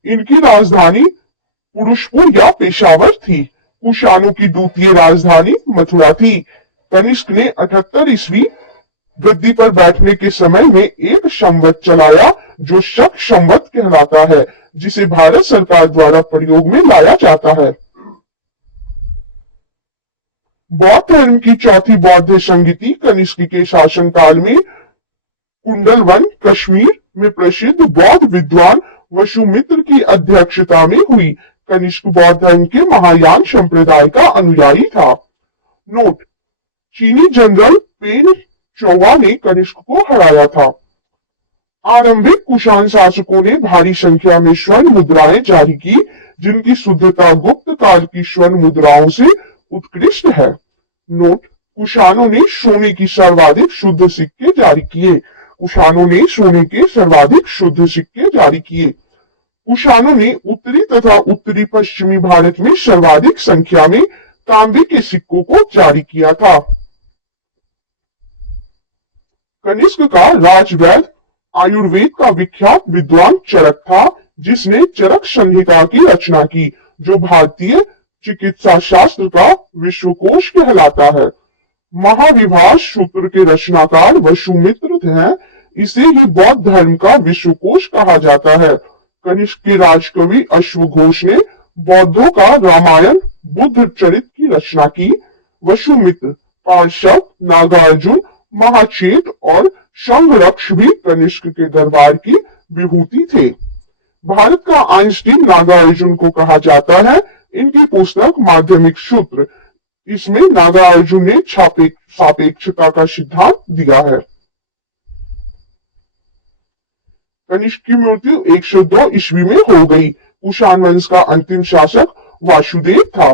इनकी राजधानी पुरुषपुर या पेशावर थी। कुषाणों की द्वितीय राजधानी मथुरा थी। कनिष्क ने 78 ईस्वी गद्दी पर बैठने के समय में एक संवत चलाया, जो शक संवत कहलाता है, जिसे भारत सरकार द्वारा प्रयोग में लाया जाता है। बौद्ध धर्म की चौथी बौद्ध संगीति कनिष्क के शासनकाल में कुंडलवन कश्मीर में प्रसिद्ध बौद्ध विद्वान वसुमित्र की अध्यक्षता में हुई। कनिष्क बौद्ध धर्म के महायान संप्रदाय का अनुयायी था। नोट: चीनी जनरल पेन चौवा ने कनिष्क को हराया था। आरंभिक कुषाण शासकों ने भारी संख्या में स्वर्ण मुद्राएं जारी की, जिनकी शुद्धता गुप्त काल की स्वर्ण मुद्राओं से उत्कृष्ट है। नोट: कुषाणों ने सोने की सर्वाधिक शुद्ध सिक्के जारी किए। कुषाणों ने सोने के सर्वाधिक शुद्ध सिक्के जारी किए। कुषाणों ने उत्तरी तथा उत्तरी पश्चिमी भारत में सर्वाधिक संख्या में तांबे के सिक्कों को जारी किया था। कनिष्क का राजवैद्य आयुर्वेद का विख्यात विद्वान चरक था, जिसने चरक संहिता की रचना की, जो भारतीय चिकित्सा शास्त्र का विश्वकोश कहलाता है। महाविभाष सूत्र के रचनाकार वसुमित्र हैं। इसे ही बौद्ध धर्म का विश्वकोश कहा जाता है। कनिष्क के राजकवि अश्वघोष ने बौद्धों का रामायण बुद्ध चरित की रचना की। वसुमित्र, पार्श्व, नागार्जुन, महाचेत और शंगरक्ष भी कनिष्क के दरबार की विभूति थे। भारत का आइंस्टीन नागार्जुन को कहा जाता है। इनकी पुस्तक माध्यमिक सूत्र, इसमें नागार्जुन ने सापेक्षता का सिद्धांत दिया है। कनिष्क की मृत्यु 102 ईस्वी में हो गई। कुषाण वंश का अंतिम शासक वासुदेव था।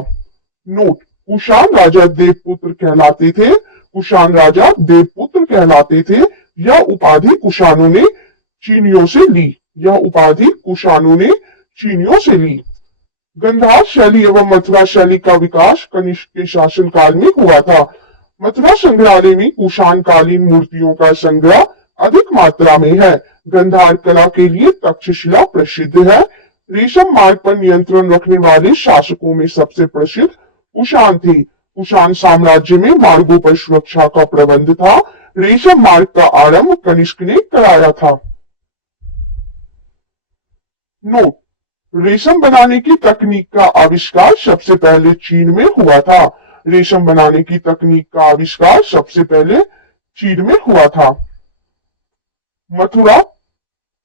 नोट: कुषाण राजा देवपुत्र कहलाते थे। कुषाण राजा देवपुत्र कहलाते थे। यह उपाधि कुषाणों ने चीनियों से ली। यह उपाधि कुषाणों ने चीनियों से ली। गंधार शैली एवं मथुरा शैली का विकास कनिष्क के शासनकाल में हुआ था। मथुरा संग्रहालय में कुषाण कालीन मूर्तियों का संग्रह अधिक मात्रा में है। गंधार कला के लिए तक्षशिला प्रसिद्ध है। रेशम मार्ग पर नियंत्रण रखने वाले शासकों में सबसे प्रसिद्ध कुषाण थे। कुषाण साम्राज्य में मार्गों पर सुरक्षा का प्रबंध था। रेशम मार्ग का आरंभ कनिष्क ने कराया था। नोट: रेशम बनाने की तकनीक का आविष्कार सबसे पहले चीन में हुआ था। रेशम बनाने की तकनीक का आविष्कार सबसे पहले चीन में हुआ था। मथुरा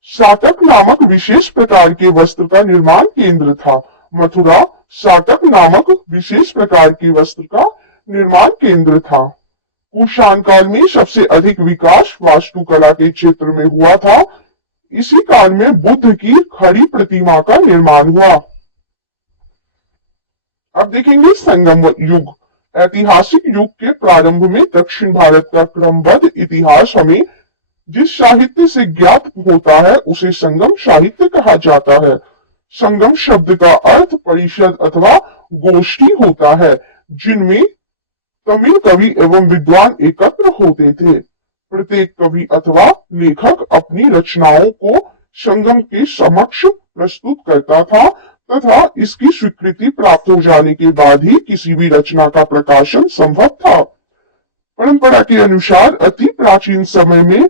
साटक नामक विशेष प्रकार के वस्त्र का निर्माण केंद्र था। मथुरा साटक नामक विशेष प्रकार के वस्त्र का निर्माण केंद्र था। कुषाण काल में सबसे अधिक विकास वास्तुकला के क्षेत्र में हुआ था। इसी काल में बुद्ध की खड़ी प्रतिमा का निर्माण हुआ। अब देखेंगे संगम युग। ऐतिहासिक युग के प्रारंभ में दक्षिण भारत का क्रमबद्ध इतिहास हमें जिस साहित्य से ज्ञात होता है, उसे संगम साहित्य कहा जाता है। संगम शब्द का अर्थ परिषद अथवा गोष्ठी होता है, जिनमें तमिल कवि एवं विद्वान एकत्र होते थे। प्रत्येक कवि अथवा लेखक अपनी रचनाओं को संगम के समक्ष प्रस्तुत करता था तथा इसकी स्वीकृति प्राप्त हो जाने के बाद ही किसी भी रचना का प्रकाशन संभव था। परंपरा के अनुसार अति प्राचीन समय में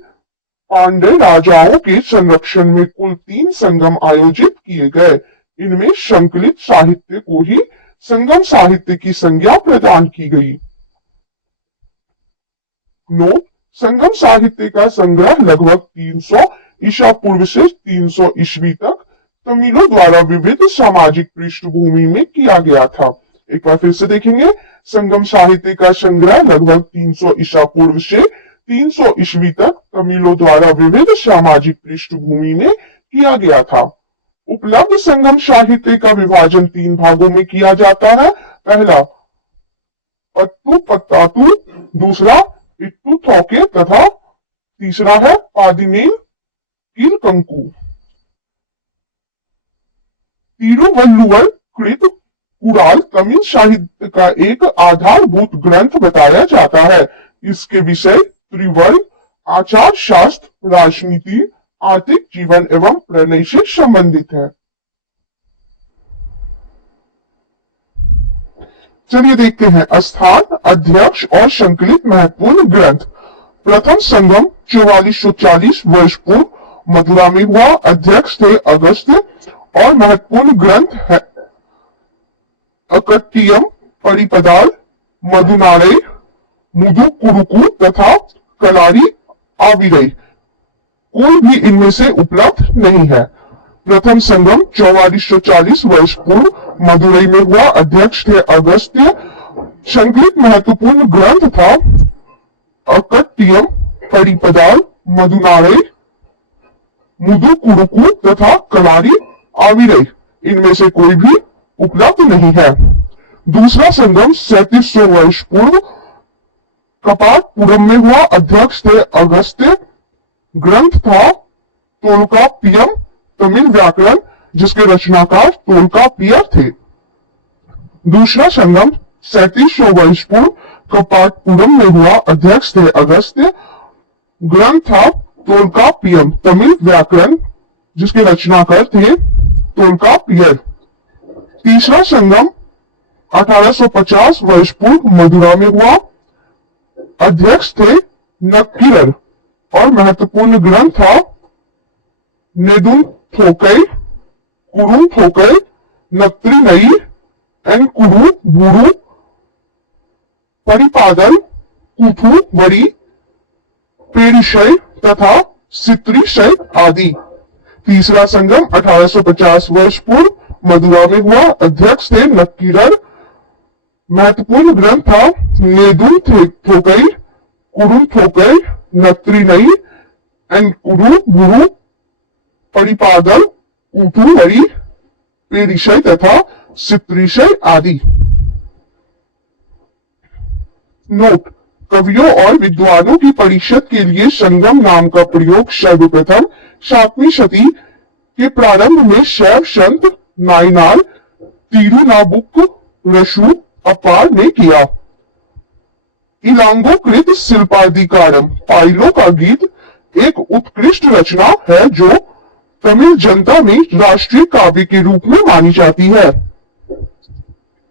पांड्य राजाओं के संरक्षण में कुल 3 संगम आयोजित किए गए। इनमें संकलित साहित्य को ही संगम साहित्य की संज्ञा प्रदान की गई। नोट: संगम साहित्य का संग्रह लगभग 300 ईसा पूर्व से 300 ईस्वी तक तमिलों द्वारा विविध सामाजिक पृष्ठभूमि में किया गया था। एक बार फिर से देखेंगे, संगम साहित्य का संग्रह लगभग 300 ईसा पूर्व से 300 ईस्वी तक तमिलों द्वारा विविध सामाजिक पृष्ठभूमि में किया गया था। उपलब्ध संगम साहित्य का विभाजन 3 भागों में किया जाता है। पहला पत्तु पत्तातु, दूसरा इट्टू थौके तथा तीसरा है पादिनेल कीलकंकु। तिरुवल्लुवर कृत कुराल तमिल साहित्य का एक आधारभूत ग्रंथ बताया जाता है। इसके विषय त्रिवर्ग, आचार शास्त्र, राजनीति, आर्थिक जीवन एवं प्रणय से संबंधित है। चलिए देखते हैं स्थान, अध्यक्ष और संकलित महत्वपूर्ण ग्रंथ। प्रथम संगम 4440 वर्ष पूर्व मथुरा में हुआ। अध्यक्ष थे अगस्त्य और महत्वपूर्ण ग्रंथ है अकट्टियम, परिपदाल, मधुनारे, मुदुकुरुकु तथा कलारी आविरई। कोई भी इनमें से उपलब्ध नहीं है। प्रथम संगम 4440 वर्ष पूर्व मदुरई में हुआ। अध्यक्ष थे अगस्त्य। संकलित महत्वपूर्ण ग्रंथ था अकट्टियम, परिपदाल, मधुनारे, मुदुकुरुकु तथा कलारी आविरई। इनमें से कोई भी उपलब्ध नहीं है। दूसरा संगम 3700 वर्ष पूर्व कपाटपुरम में हुआ। अध्यक्ष थे अगस्त्य। ग्रंथ था तोल्काप्पियम, तमिल व्याकरण, जिसके रचनाकार तोल्काप्पियर थे। दूसरा संगम 3700 वर्ष पूर्व कपाटपुरम में हुआ। अध्यक्ष थे अगस्त्य। ग्रंथ था तोल्काप्पियम, तमिल व्याकरण, जिसके रचनाकार थे तोल्काप्पियर। तीसरा संगम 1850 वर्ष पूर्व मदुरा में हुआ। अध्यक्ष थे नक्कीरर और महत्वपूर्ण ग्रंथ था नेदुन थोकई, कुरुन थोकई, नत्रिनई एन कुरु बुरु, परिपादल, कुथु वरी, पेरिशय तथा सित्रिशय आदि। तीसरा संगम 1850 वर्ष पूर्व मदुरा में हुआ। अध्यक्ष थे नक्कीरर। महत्वपूर्ण ग्रंथ था नेदुन थोकई, कुरुन थोकई, नत्रिनई एन कुरु बुरु, परिपादल, कुथु वरी, पेरिशय तथा सित्रिशय आदि। नोट: कवियों और विद्वानों की परिषद के लिए संगम नाम का प्रयोग सर्वप्रथम 7वीं शती के प्रारंभ में शैव संत नायनार तिरुनाबुक्करसु अपार ने किया। इलांगोकृत शिल्पाधिकारम पाइलो का गीत एक उत्कृष्ट रचना है जो तमिल जनता में राष्ट्रीय काव्य के रूप में मानी जाती है।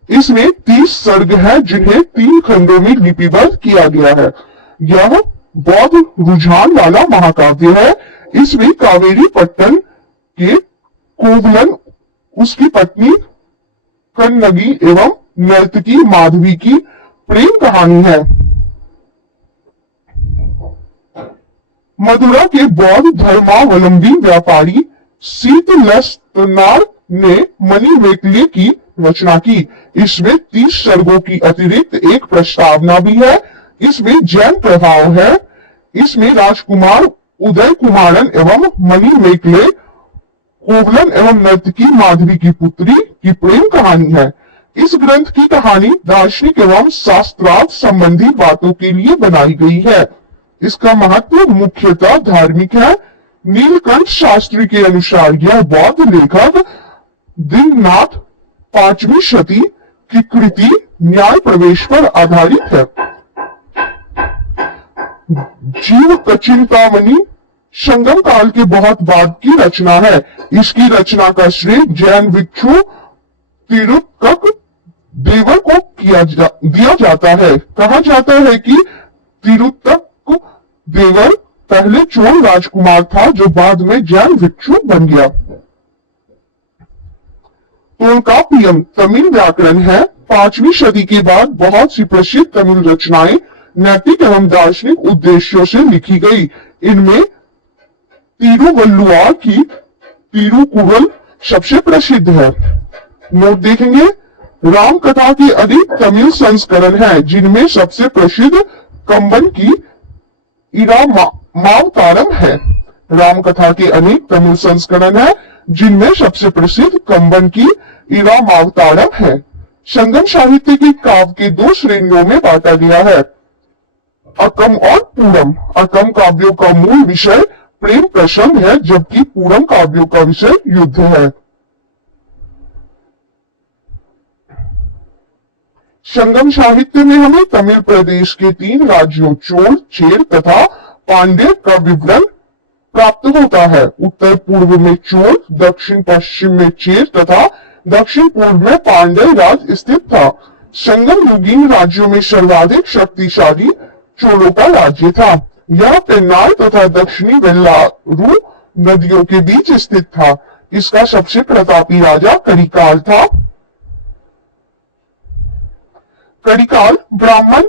इसमें 30 सर्ग हैं जिन्हें 3 खंडों में लिपिबद्ध किया गया है। यह बौद्ध रुझान वाला महाकाव्य है। इसमें कावेरी पट्टन के कोवलन, उसकी पत्नी कन्नगी एवं नर्तकी माधवी की प्रेम कहानी है। मदुरा के बौद्ध धर्मावलंबी व्यापारी शीतलस्तनार ने मणिमेखले की रचना की। इसमें 30 सर्गों की अतिरिक्त एक प्रस्तावना भी है। इसमें जैन प्रभाव है। इसमें राजकुमार उदय कुमारन एवं मणिमेखले, कोवलन एवं नर्तकी माधवी की पुत्री की प्रेम कहानी है। इस ग्रंथ की कहानी दार्शनिक एवं शास्त्रार्थ संबंधी बातों के लिए बनाई गई है। इसका महत्व मुख्यतः धार्मिक है। नीलकंठ शास्त्री के अनुसार यह बौद्ध लेखक दीननाथ 5वीं शती की कृति न्याय प्रवेश पर आधारित है। जीव कचिंतामणि संगम काल के बहुत बाद की रचना है। इसकी रचना का श्रेय जैन भिक्षु तिरुत्तक देवर को दिया जाता है। कहा जाता है कि तिरुत्तक देवर पहले चोल राजकुमार था जो बाद में जैन भिक्षु बन गया। तोल्काप्पियम तमिल व्याकरण है। 5वीं सदी के बाद बहुत सी प्रसिद्ध तमिल रचनाएं नैतिक एवं दार्शनिक उद्देश्यों से लिखी गई। इनमें तिरुवल्लुवर की तिरुकुरल सबसे प्रसिद्ध है। नोट देखेंगे, राम कथा के अनेक तमिल संस्करण हैं, जिनमें सबसे प्रसिद्ध कंबन की इरा मावतारम है। राम कथा के अनेक तमिल संस्करण हैं, जिनमें सबसे प्रसिद्ध कंबन की इरामावतारम है। संगम साहित्य के काव्य के दो श्रेणियों में बांटा गया है, अकम और पूरम। अकम काव्यों का मूल विषय प्रेम प्रसंग है, जबकि पूरम काव्यों का विषय युद्ध है। संगम साहित्य में हमें तमिल प्रदेश के 3 राज्यों चोल, चेर तथा पांड्य का विवरण प्राप्त होता है। उत्तर पूर्व में चोल, दक्षिण पश्चिम में चेर तथा दक्षिण पूर्व में पांड्य राज स्थित था। संगम युगीन राज्यों में सर्वाधिक शक्तिशाली चोलों का राज्य था। यह पेन्नार तथा दक्षिणी वेल्लारू नदियों के बीच स्थित था। इसका सबसे प्रतापी राजा करिकाल था। करिकाल ब्राह्मण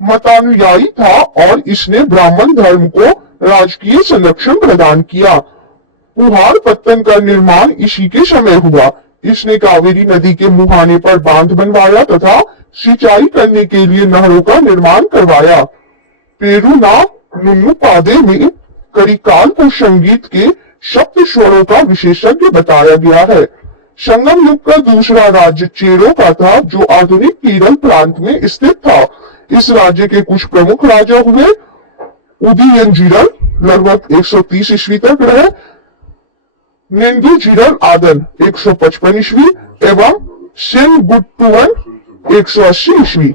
मतानुयायी था और इसने ब्राह्मण धर्म को राजकीय संरक्षण प्रदान किया। पुहार पत्तन का निर्माण इसी के समय हुआ। इसने कावेरी नदी के मुहाने पर बांध बनवाया तथा सिंचाई करने के लिए नहरों का निर्माण करवाया। पेरुना नुन्नुपादे में करिकाल को संगीत के सप्त स्वरों का विशेषज्ञ बताया गया है। संगम युग का दूसरा राज्य चेरों का था, जो आधुनिक केरल प्रांत में स्थित था। इस राज्य के कुछ प्रमुख राजा हुए उदयनजिरल लगभग 130 ईस्वी तक रहे, नेंदुजिरल आदन 155 ईस्वी एवं सेनगुट्टुवन 180 ईस्वी।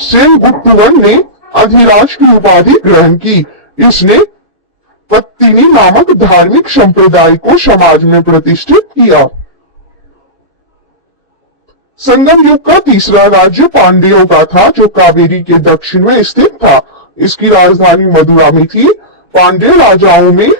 सेनगुट्टुवन ने अधिराज की उपाधि ग्रहण की। इसने पत्तिनी नामक धार्मिक संप्रदाय को समाज में प्रतिष्ठित किया। संगम युग का तीसरा राज्य पांड्यों का था, जो कावेरी के दक्षिण में स्थित था। इसकी राजधानी मदुरा में थी। पांड्य राजाओं में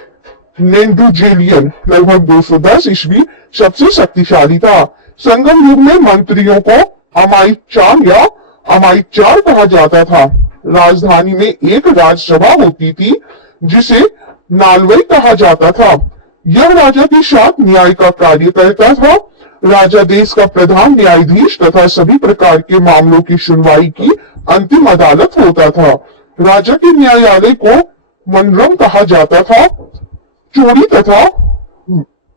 नेंडुजेलियन लगभग 210 ईस्वी सबसे शक्तिशाली था। संगम युग में मंत्रियों को अमायिचार या अमायिचार कहा जाता था। राजधानी में एक राजसभा होती थी, जिसे नालवई कहा जाता था। यह राजा के साथ न्याय का कार्य करता था। राजा देश का प्रधान न्यायाधीश तथा सभी प्रकार के मामलों की सुनवाई की अंतिम अदालत होता था। राजा के न्यायालय को मनरम कहा जाता था। चोरी तथा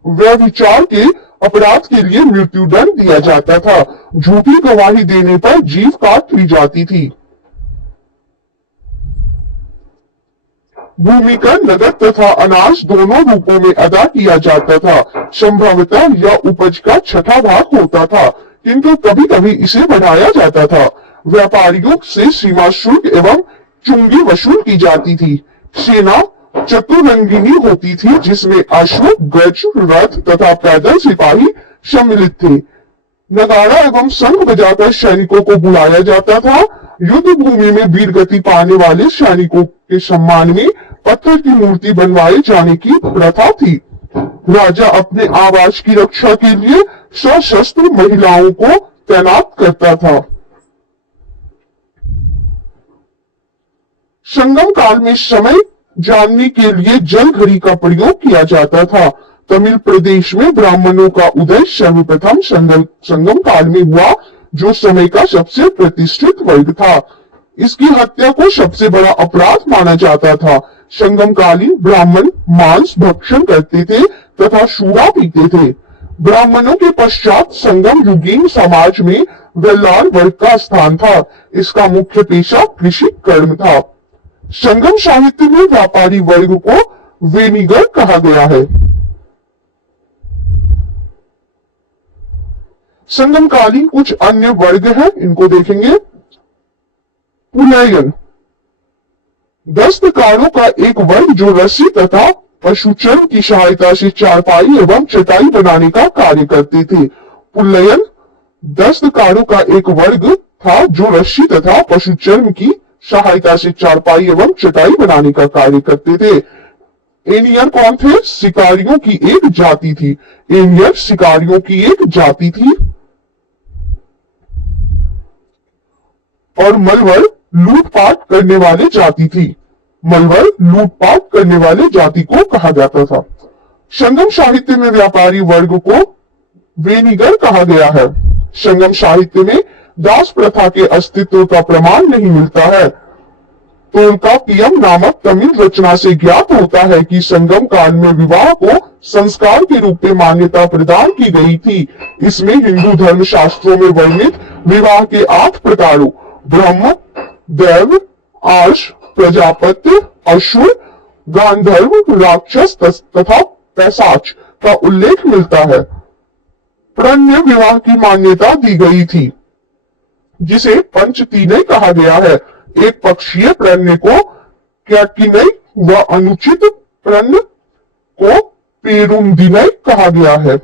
व्यभिचार के अपराध के लिए मृत्युदंड दिया जाता था। झूठी गवाही देने पर जीव काट ली जाती थी। भूमि कर नगद तथा अनाज दोनों रूपों में अदा किया जाता था। संभवतः यह उपज का 6वां भाग होता था, किंतु कभी कभी इसे बढ़ाया जाता था। व्यापारियों से सीमा शुल्क एवं चुंगी वसूल की जाती थी। सेना चतुरंगिनी होती थी, जिसमें अश्व, गज, रथ तथा पैदल सिपाही सम्मिलित थे। नगाड़ा एवं शंख बजाकर सैनिकों को बुलाया जाता था। युद्ध भूमि में वीर गति पाने वाले सैनिकों के सम्मान में पत्थर की मूर्ति बनवाए जाने की प्रथा थी। राजा अपने आवास की रक्षा के लिए सशस्त्र महिलाओं को तैनात करता था। संगम काल में समय जानने के लिए जल घड़ी का प्रयोग किया जाता था। तमिल प्रदेश में ब्राह्मणों का उदय सर्वप्रथम संगम काल में हुआ, जो समय का सबसे प्रतिष्ठित वर्ग था। इसकी हत्या को सबसे बड़ा अपराध माना जाता था। संगमकालीन ब्राह्मण मांस भक्षण करते थे तथा शूरा पीते थे। ब्राह्मणों के पश्चात संगम युगीन समाज में वेल्लार वर्ग का स्थान था। इसका मुख्य पेशा कृषि कर्म था। संगम साहित्य में व्यापारी वर्ग को वेनिगर कहा गया है। संगमकालीन कुछ अन्य वर्ग हैं, इनको देखेंगे। पुलयन दस्तकारों का एक वर्ग, जो रस्सी तथा पशुचर्म की सहायता से चारपाई एवं चटाई बनाने का कार्य करते थे। पुलयन दस्तकारों का एक वर्ग था, जो रस्सी तथा पशुचर्म की सहायता से चारपाई एवं चटाई बनाने का कार्य करते थे। एनियर कौन थे? शिकारियों की एक जाति थी। एनियर शिकारियों की एक जाति थी। और मलवर लूटपाट करने वाले जाति थी। मलवर लूटपाट करने वाले जाति को कहा जाता था। संगम साहित्य में व्यापारी वर्ग को वेनिगर कहा गया है। संगम साहित्य में दास प्रथा के अस्तित्व का प्रमाण नहीं मिलता है। तोलकापियम नामक तमिल रचना से ज्ञात होता है कि संगम काल में विवाह को संस्कार के रूप में मान्यता प्रदान की गई थी। इसमें हिंदू धर्म शास्त्रों में वर्णित विवाह के 8 प्रकारों ब्रह्म, देव, आर्ष, प्रजापत्य, असुर, गांधर्व, राक्षस तथा पैशाच का उल्लेख मिलता है। प्रणय विवाह की मान्यता दी गई थी, जिसे पंचतीनय कहा गया है। एक पक्षीय प्रणय को कैकिनय व अनुचित प्रणय को पेरुंदिनय कहा गया है।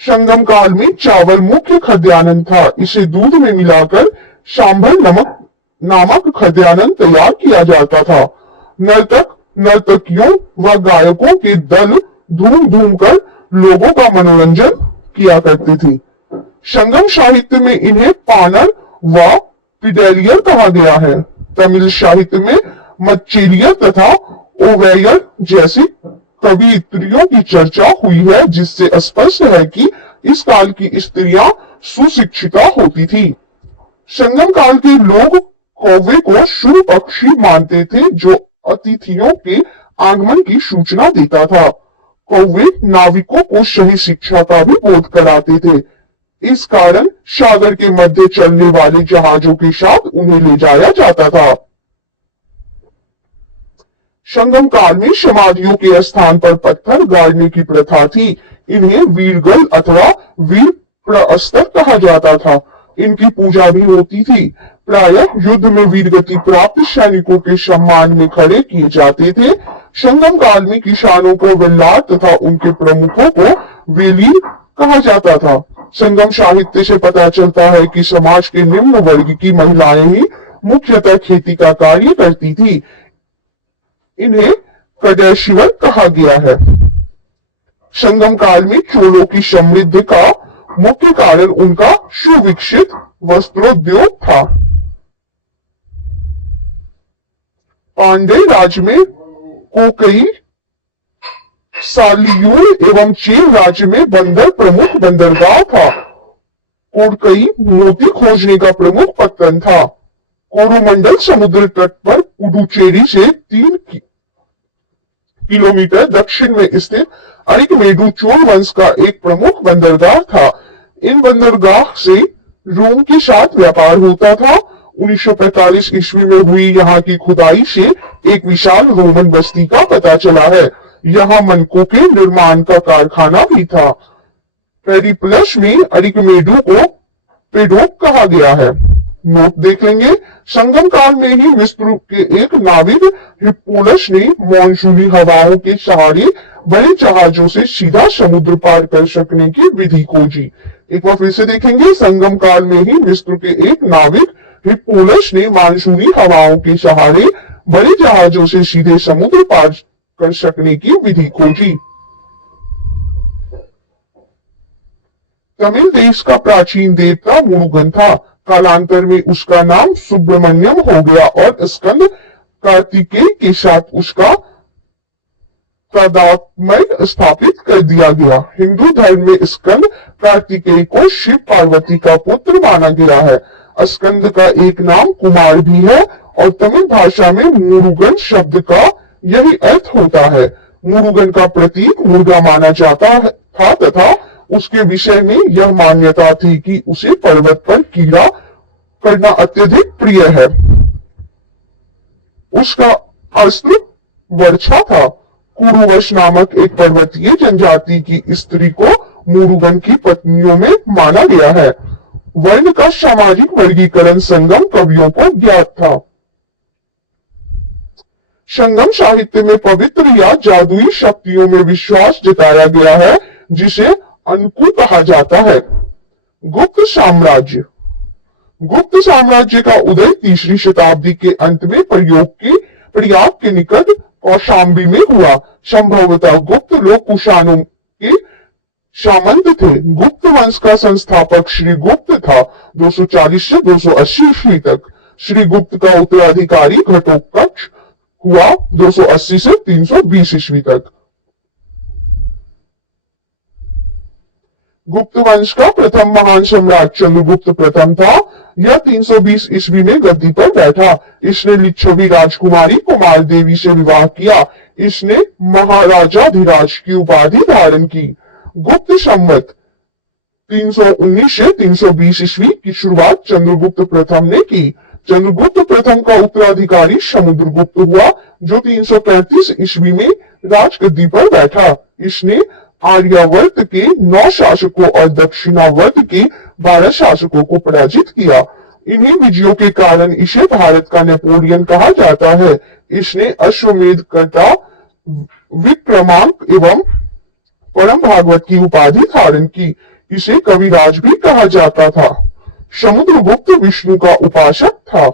संगम काल में चावल मुख्य खाद्यान्न था। इसे दूध में मिलाकर सांभर नमक नामक खाद्यान्न तैयार किया जाता था। नर्तक नर्तकियों व गायकों के दल धूम धूम कर लोगों का मनोरंजन किया करते थे। संगम साहित्य में इन्हें पानर व पिडेलियर कहा गया है। तमिल साहित्य में मच्चेलियर तथा ओवैयर जैसी कवियत्रियों की चर्चा हुई है, जिससे स्पष्ट है कि इस काल की स्त्रियां सुशिक्षिता होती थी। संगम काल के लोग कौवे को शुभ पक्षी मानते थे, जो अतिथियों के आगमन की सूचना देता था। कौवे नाविकों को सही शिक्षा का भी बोध कराते थे। इस कारण सागर के मध्य चलने वाले जहाजों के साथ उन्हें ले जाया जाता था। संगम काल में समाधियों के स्थान पर पत्थर गाड़ने की प्रथा थी। इन्हें वीरगल अथवा वीर प्रस्तर कहा जाता था। इनकी पूजा भी होती थी। प्रायः युद्ध में वीरगति प्राप्त सैनिकों के सम्मान में खड़े किए जाते थे। संगम काल में किसानों को वेल्लार तथा उनके प्रमुखों को वेलीर कहा जाता था। संगम साहित्य से पता चलता है कि समाज के निम्न वर्ग की महिलाएं ही मुख्यतः खेती का कार्य करती थी। इन्हें कदैशिवर कहा गया है। संगम काल में चोलों की समृद्धि का मुख्य कारण उनका सुविकसित वस्त्रोद्योग था। पांड्य राज्य में कोकई, सालियूर एवं चीन राज्य में बंदर प्रमुख बंदरगाह था। कोडकई मोती खोजने का प्रमुख पत्तन था। कोरोमंडल समुद्र तट पर पुडुचेरी से 3 किलोमीटर दक्षिण में स्थित अरिकमेडु चोल वंश का एक प्रमुख बंदरगाह था। इन बंदरगाह से रोम के साथ व्यापार होता था। 1945 ईस्वी में हुई यहाँ की खुदाई से एक विशाल रोमन बस्ती का पता चला है। यहाँ मनकों के निर्माण का कारखाना भी था। पेरिप्लस में अरिकमेडु को पेडोक कहा गया है। नोट देख लेंगे। संगम काल में ही मिस्र के एक नाविक हिप्पोलस ने मानसूनी हवाओं के सहारे बड़े जहाजों से सीधा समुद्र पार कर सकने की विधि खोजी। एक बार फिर से देखेंगे। संगम काल में ही मिस्र के एक नाविक हिप्पोलस ने मानसूनी हवाओं के सहारे बड़े जहाजों से सीधे समुद्र पार कर सकने की विधि खोजी। तमिल देश का प्राचीन देवता मुरुगन था। कालांतर में उसका नाम सुब्रमण्यम हो गया और स्कंद कार्तिकेय के साथ उसका तादात्म्य स्थापित कर दिया गया। हिंदू धर्म में स्कंद कार्तिकेय को शिव पार्वती का पुत्र माना गया है। स्कंद का एक नाम कुमार भी है और तमिल भाषा में मुरुगन शब्द का यही अर्थ होता है। मुरुगन का प्रतीक मुर्गा माना जाता था तथा उसके विषय में यह मान्यता थी कि उसे पर्वत पर कीड़ा करना अत्यधिक प्रिय है। उसका अस्त्र वर्षा था। कुरुवश नामक एक पर्वतीय जनजाति की स्त्री को मुरुगन की पत्नियों में माना गया है। वर्ण का सामाजिक वर्गीकरण संगम कवियों को ज्ञात था। संगम साहित्य में पवित्र या जादुई शक्तियों में विश्वास जताया गया है, जिसे अनकु कहा जाता है। गुप्त साम्राज्य। गुप्त साम्राज्य का उदय 3री शताब्दी के अंत में प्रयाग के निकट कौशाम्बी में हुआ। संभवतः गुप्त लोग कुषाणों के सामंत थे। गुप्त वंश का संस्थापक श्री गुप्त था। 240 से 280 ईस्वी तक। श्री गुप्त का उत्तराधिकारी घटोत्कच हुआ 280 से 320 ईस्वी तक। गुप्त वंश का प्रथम महान सम्राट चंद्रगुप्त प्रथम था। यह 320 ईस्वी में गद्दी पर बैठा। इसने लिच्छवी राजकुमारी कुमार देवी से विवाह किया। इसने महाराजाधिराज की उपाधि धारण की। गुप्त संवत 319 से 320 ईस्वी की शुरुआत चंद्रगुप्त प्रथम ने की। चंद्रगुप्त प्रथम का उत्तराधिकारी समुद्रगुप्त हुआ, जो 335 ईस्वी में राजगद्दी पर बैठा। इसने आर्यावर्त के 9 शासकों और दक्षिणावर्त के 12 शासकों को पराजित किया। इन्हीं विजयों के कारण इसे भारत का नेपोलियन कहा जाता है। इसने अश्वमेधकर्ता, विक्रमांक एवं परम भागवत की उपाधि धारण की। इसे कविराज भी कहा जाता था। समुद्रगुप्त विष्णु का उपासक था।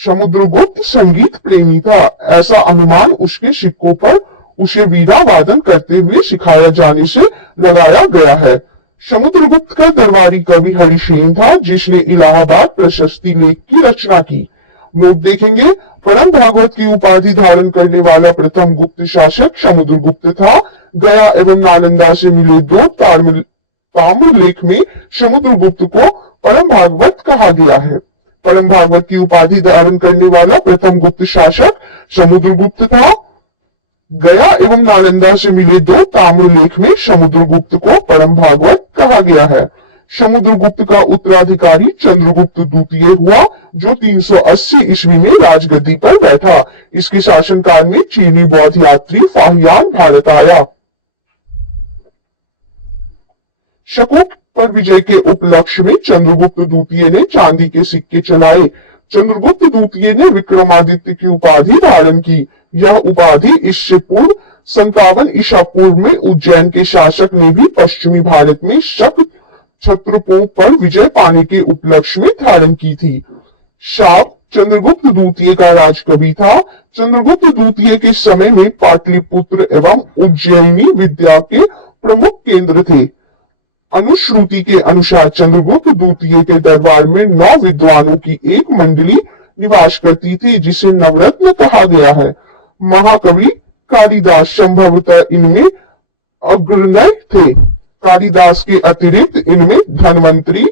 समुद्रगुप्त संगीत प्रेमी था। ऐसा अनुमान उसके सिक्कों पर उसे वीणा वादन करते हुए सिखाया जाने से लगाया गया है। समुद्रगुप्त का दरबारी कवि हरिसेन था, जिसने इलाहाबाद प्रशस्ति लेख की रचना की। नोट देखेंगे, परम भागवत की उपाधि धारण करने वाला प्रथम गुप्त शासक समुद्रगुप्त था। गया एवं नालंदा से मिले 2 ताम्र लेख में समुद्रगुप्त को परम भागवत कहा गया है। परम भागवत की उपाधि धारण करने वाला प्रथम गुप्त शासक समुद्रगुप्त था। गया एवं नालंदा से मिले 2 ताम्र लेख में समुद्रगुप्त को परम भागवत कहा गया है। समुद्रगुप्त का उत्तराधिकारी चंद्रगुप्त द्वितीय हुआ, जो 380 ईस्वी में राजगद्दी पर बैठा। इसके शासनकाल में चीनी बौद्ध यात्री फाहियान भारत आया। शकों पर विजय के उपलक्ष्य में चंद्रगुप्त द्वितीय ने चांदी के सिक्के चलाए। चंद्रगुप्त द्वितीय ने विक्रमादित्य की उपाधि धारण की। यह उपाधि इससे पूर्व 57 ईसा पूर्व में उज्जैन के शासक ने भी पश्चिमी भारत में शक क्षत्रपों पर विजय पाने के उपलक्ष्य में धारण की थी। शाप चंद्रगुप्त द्वितीय का राजकवि था। चंद्रगुप्त द्वितीय के समय में पाटलिपुत्र एवं उज्जैनी विद्या के प्रमुख केंद्र थे। अनुश्रुति के अनुसार चंद्रगुप्त द्वितीय के दरबार में 9 विद्वानों की एक मंडली निवास करती थी, जिसे नवरत्न कहा गया है। महाकवि कालिदास संभवतः इनमें अग्रणी थे। कालिदास के अतिरिक्त इनमें धन्वंतरी,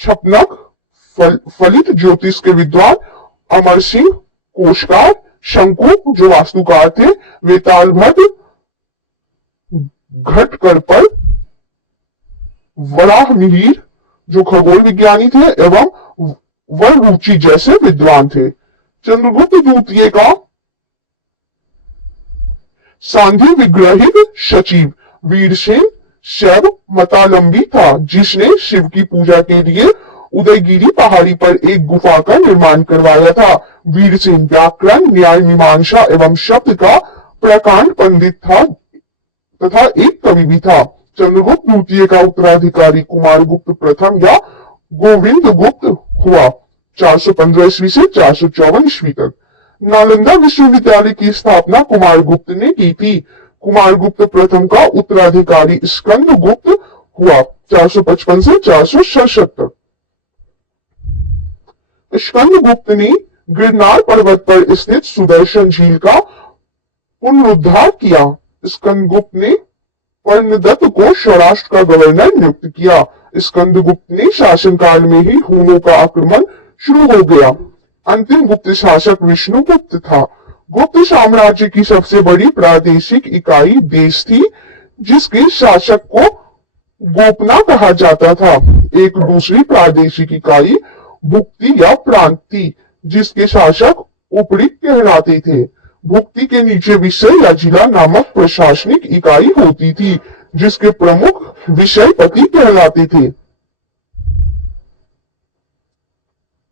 छपनक, फलित ज्योतिष के विद्वान, अमर सिंह कोशकार, शंकु जो वास्तुकार थे, वेतालभद्र, घटकरपल, वराह मिहिर जो खगोल विज्ञानी थे एवं वररुचि जैसे विद्वान थे। चंद्रगुप्त द्वितीय का सांध्य विग्रहित सचिव वीरसेन शैव मतालंबी था, जिसने शिव की पूजा के लिए उदयगिरी पहाड़ी पर एक गुफा का निर्माण करवाया था। वीरसेन व्याकरण, न्याय, मीमांसा एवं शब्द का प्रकांड पंडित था तथा एक कवि भी था। चंद्रगुप्त द्वितीय का उत्तराधिकारी कुमारगुप्त प्रथम या गोविंद गुप्त हुआ, 415 ईस्वी से 454 ईस्वी तक। नालंदा विश्वविद्यालय की स्थापना कुमारगुप्त ने की थी। कुमारगुप्त प्रथम का उत्तराधिकारी स्कंदगुप्त हुआ, 455 से 467 तक। स्कंदगुप्त ने गिरनार पर्वत पर स्थित सुदर्शन झील का पुनरुद्धार किया। स्कंदगुप्त ने कर्णदत्त को सौराष्ट्र का गवर्नर नियुक्त किया। स्कंदगुप्त ने शासनकाल में ही हूनों का आक्रमण शुरू हो गया। अंतिम गुप्त शासक विष्णुगुप्त था। गुप्त साम्राज्य की सबसे बड़ी प्रादेशिक इकाई देश थी, जिसके शासक को गोपना कहा जाता था। एक दूसरी प्रादेशिक इकाई भुक्ति या प्रांत थी, जिसके शासक उपरिक कहलाते थे। भुक्ति के नीचे विषय या जिला नामक प्रशासनिक इकाई होती थी, जिसके प्रमुख विषयपति कहलाते थे।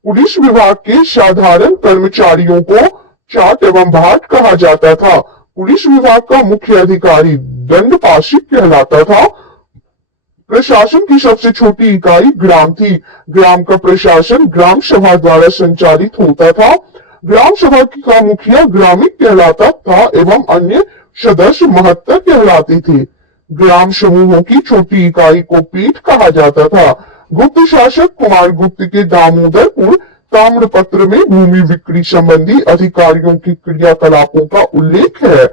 पुलिस विभाग के साधारण कर्मचारियों को चाट एवं भाट कहा जाता था। पुलिस विभाग का मुख्य अधिकारी दंडपाशिक कहलाता था। प्रशासन की सबसे छोटी इकाई ग्राम थी। ग्राम का प्रशासन ग्राम सभा द्वारा संचालित होता था। ग्राम सभा का मुखिया ग्रामिक कहलाता था एवं अन्य सदस्य महत्तर कहलाते थे। ग्राम समूहों की छोटी इकाई को पीठ कहा जाता था। गुप्त शासक कुमारगुप्त के दामोदरपुर ताम्रपत्र में भूमि बिक्री संबंधी अधिकारियों की क्रियाकलापों का उल्लेख है।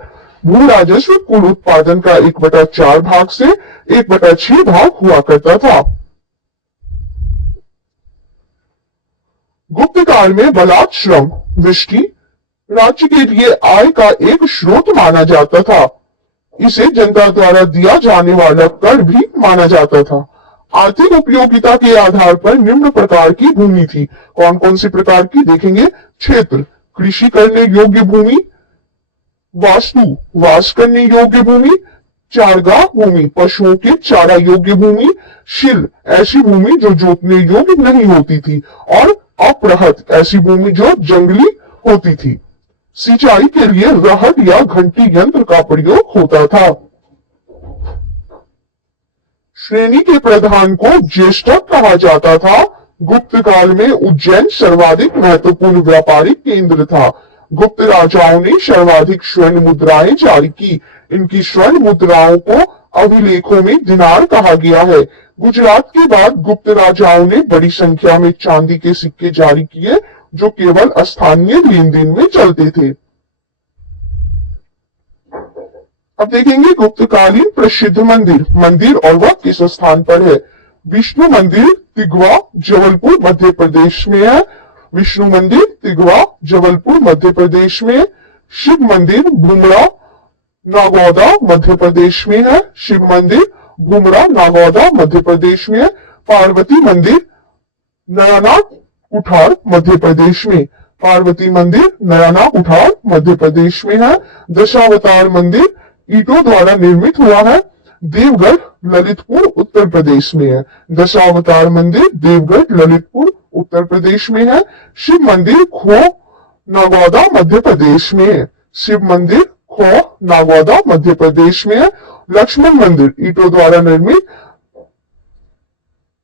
भू राजस्व कुल उत्पादन का 1/4 भाग से 1/6 भाग हुआ करता था। गुप्त काल में बलात् श्रम, वृष्टि, राज्य के लिए आय का एक स्रोत माना जाता था। इसे जनता द्वारा दिया जाने वाला कर भी माना जाता था। आर्थिक उपयोगिता के आधार पर निम्न प्रकार की भूमि थी। कौन कौन सी प्रकार की देखेंगे? क्षेत्र, कृषि करने योग्य भूमि, वास्तु, वास करने योग्य भूमि, चारगाह भूमि, पशुओं के चारा योग्य भूमि, शिल, ऐसी भूमि जो जोतने योग्य नहीं होती थी, और अपरहत, ऐसी भूमि जो जंगली होती थी। सिंचाई के लिए रहट या घंटी यंत्र का प्रयोग होता था। श्रेणी के प्रधान को ज्येष्ठक कहा जाता था। गुप्त काल में उज्जैन सर्वाधिक महत्वपूर्ण व्यापारिक केंद्र था। गुप्त राजाओं ने सर्वाधिक स्वर्ण मुद्राएं जारी की। इनकी स्वर्ण मुद्राओं को अभिलेखों में दिनार कहा गया है। गुजरात के बाद गुप्त राजाओं ने बड़ी संख्या में चांदी के सिक्के जारी किए, जो केवल स्थानीय लेन देन में चलते थे। अब देखेंगे गुप्तकालीन प्रसिद्ध मंदिर। मंदिर और वह किस स्थान पर है? विष्णु मंदिर तिगवा जबलपुर मध्य प्रदेश में है। विष्णु मंदिर तिगवा जबलपुर मध्य प्रदेश में। शिव मंदिर भूमरा नागौदा मध्य प्रदेश में है। शिव मंदिर भूमरा नागौदा मध्य प्रदेश में है। पार्वती मंदिर नयाना कुठार मध्य प्रदेश में। पार्वती मंदिर नयाना कुठार मध्य प्रदेश में है। दशावतार मंदिर ईंटों द्वारा निर्मित हुआ है। देवगढ़ ललितपुर उत्तर प्रदेश में है। दशावतार मंदिर देवगढ़ ललितपुर उत्तर प्रदेश में है। शिव मंदिर खो नागौदा मध्य प्रदेश में है। शिव मंदिर खो नागौदा मध्य प्रदेश में है। लक्ष्मण मंदिर ईंटों द्वारा निर्मित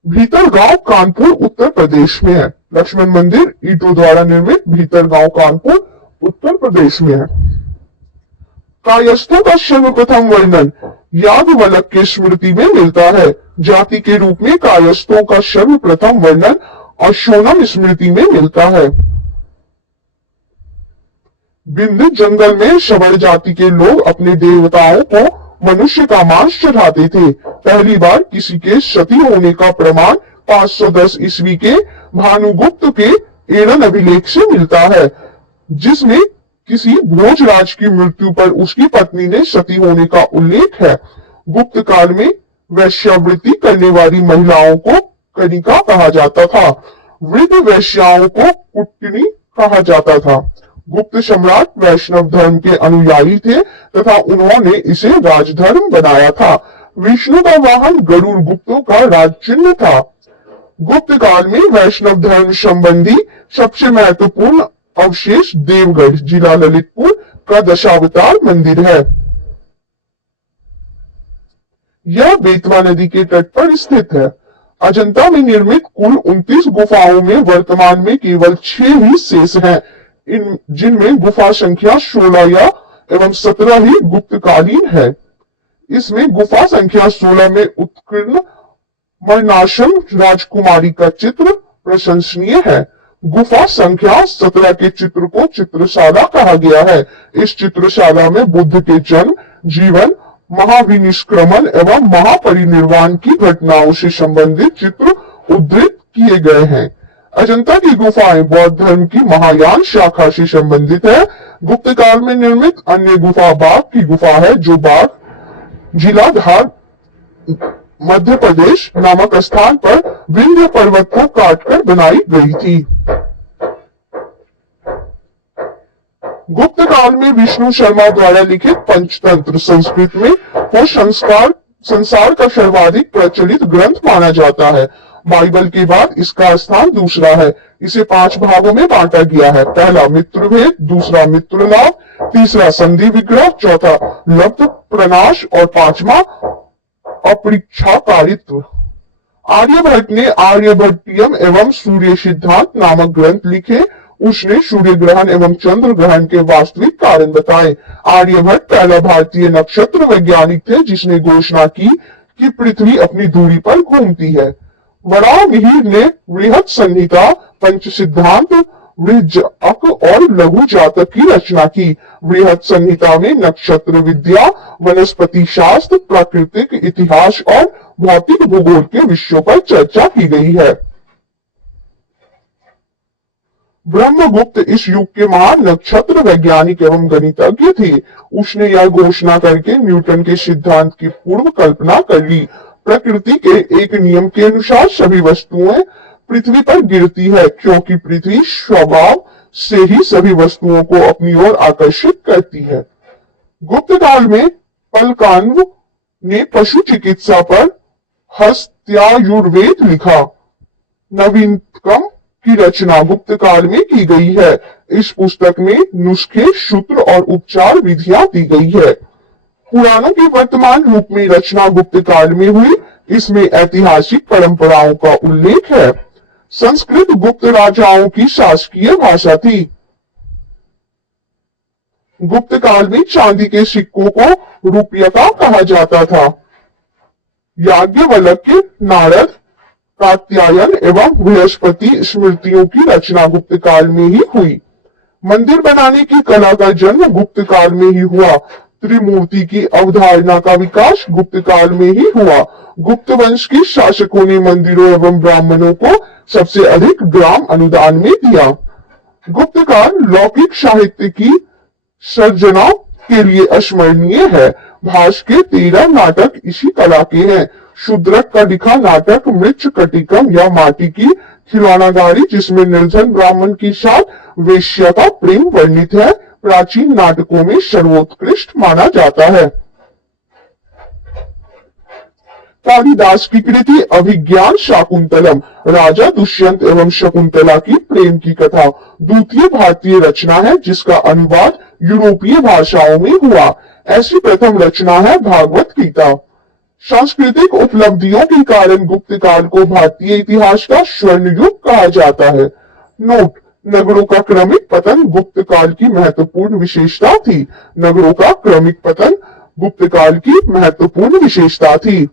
भीतरगांव कानपुर उत्तर प्रदेश में है। लक्ष्मण मंदिर ईंटों द्वारा निर्मित भीतरगांव कानपुर उत्तर प्रदेश में है। कायस्थों का सर्वप्रथम वर्णन याज्ञवल्क्य की स्मृति में मिलता है। जाति के रूप में कायस्थों का सर्वप्रथम वर्णन अशोनम स्मृति में मिलता है। बिंद जंगल में शबर जाति के लोग अपने देवताओं को मनुष्य का मांस चढ़ाते थे। पहली बार किसी के सती होने का प्रमाण 510 ईस्वी के भानुगुप्त के एड़न अभिलेख से मिलता है, जिसमें किसी भोजराज की मृत्यु पर उसकी पत्नी ने सती होने का उल्लेख है। गुप्त काल में वैश्यावृत्ति करने वाली महिलाओं को कनिका कहा जाता था। वृद्ध वैश्याओं को कुटनी कहा जाता था। गुप्त सम्राट वैष्णव धर्म के अनुयायी थे तथा उन्होंने इसे राजधर्म बनाया था। विष्णु का वाहन गरुड़ गुप्तों का राज चिन्ह था। गुप्त काल में वैष्णव धर्म संबंधी सबसे महत्वपूर्ण अवशेष देवगढ़ जिला ललितपुर का दशावतार मंदिर है। यह बेतवा नदी के तट पर स्थित है। अजंता में निर्मित कुल 29 गुफाओं में वर्तमान में केवल 6 ही शेष हैं, जिनमें गुफा संख्या 16 या एवं 17 ही गुप्तकालीन है। इसमें गुफा संख्या 16 में उत्कीर्ण मरणाश्रम राजकुमारी का चित्र प्रशंसनीय है। गुफा संख्या 17 के चित्र को चित्रशाला कहा गया है। इस चित्रशाला में बुद्ध के जन्म, जीवन, महाविनिष्क्रमण एवं महापरिनिर्वाण की घटनाओं से संबंधित चित्र उद्धृत किए गए हैं। अजंता की गुफाएं बौद्ध धर्म की महायान शाखा से संबंधित है। गुप्त काल में निर्मित अन्य गुफा बाघ की गुफा है, जो बाघ जिला धार मध्य प्रदेश नामक स्थान पर विंध्य पर्वत को काटकर बनाई गई थी। गुप्त काल में विष्णु शर्मा द्वारा लिखित पंचतंत्र संस्कृत में को संसार का सर्वाधिक प्रचलित ग्रंथ माना जाता है। बाइबल के बाद इसका स्थान दूसरा है। इसे 5 भागों में बांटा गया है। पहला मित्रभेद, दूसरा मित्र लाभ, तीसरा संधि विग्रह, चौथा लब्ध प्रनाश और 5वां अपरिच्छाकारित्व। आर्यभट्ट ने आर्यभट्टियम एवं सूर्य सिद्धांत नामक ग्रंथ लिखे। उसने सूर्य ग्रहण एवं चंद्र ग्रहण के वास्तविक कारण बताए। आर्यभट्ट पहला भारतीय नक्षत्र वैज्ञानिक थे जिसने घोषणा की कि पृथ्वी अपनी दूरी पर घूमती है। वराह मिहिर ने वृहत संहिता, पंच सिद्धांत, वृहजक और लघु जातक की रचना की। वृहत संहिता में नक्षत्र विद्या, वनस्पति शास्त्र, प्राकृतिक इतिहास और भौतिक भूगोल के विषयों पर चर्चा की गई है। ब्रह्मगुप्त इस युग के महान नक्षत्र वैज्ञानिक एवं गणितज्ञ थे। उसने यह घोषणा करके न्यूटन के सिद्धांत की पूर्व कल्पना कर ली। प्रकृति के एक नियम के अनुसार सभी वस्तुएं पृथ्वी पर गिरती है, क्योंकि पृथ्वी स्वभाव से ही सभी वस्तुओं को अपनी ओर आकर्षित करती है। गुप्त काल में पलकान्व ने पशु चिकित्सा पर हस्त्यायुर्वेद लिखा। नवीनतम की रचना गुप्त काल में की गई है। इस पुस्तक में नुस्खे, सूत्र और उपचार विधियां दी गई है। पुराणों की वर्तमान रूप में रचना गुप्त काल में हुई। इसमें ऐतिहासिक परंपराओं का उल्लेख है। संस्कृत गुप्त राजाओं की शासकीय भाषा थी। गुप्त काल में चांदी के सिक्कों को रुपया कहा जाता था। याज्ञवल्क्य, नारद, कात्यायन एवं बृहस्पति स्मृतियों की रचना गुप्त काल में ही हुई। मंदिर बनाने की कला का जन्म गुप्त काल में ही हुआ। त्रिमूर्ति की अवधारणा का विकास गुप्त काल में ही हुआ। गुप्त वंश के शासकों ने मंदिरों एवं ब्राह्मणों को सबसे अधिक ग्राम अनुदान में दिया। गुप्त काल लौकिक साहित्य की सर्जना के लिए अस्मरणीय है। भास के 13 नाटक इसी कला के हैं। शूद्रक का लिखा नाटक मृच्छकटिकम या माटी की खिलौनागारी, जिसमें निर्धन ब्राह्मण के साथ वेश्या का प्रेम वर्णित है, प्राचीन नाटकों में सर्वोत्कृष्ट माना जाता है। कालिदास की कृति अभिज्ञान शाकुंतलम राजा दुष्यंत एवं शकुंतला की प्रेम की कथा द्वितीय भारतीय रचना है, जिसका अनुवाद यूरोपीय भाषाओं में हुआ। ऐसी प्रथम रचना है भागवत गीता। सांस्कृतिक उपलब्धियों के कारण गुप्त काल को भारतीय इतिहास का स्वर्ण युग कहा जाता है। नोट: नगरों का क्रमिक पतन गुप्त काल की महत्वपूर्ण विशेषता थी। नगरों का क्रमिक पतन गुप्त काल की महत्वपूर्ण विशेषता थी।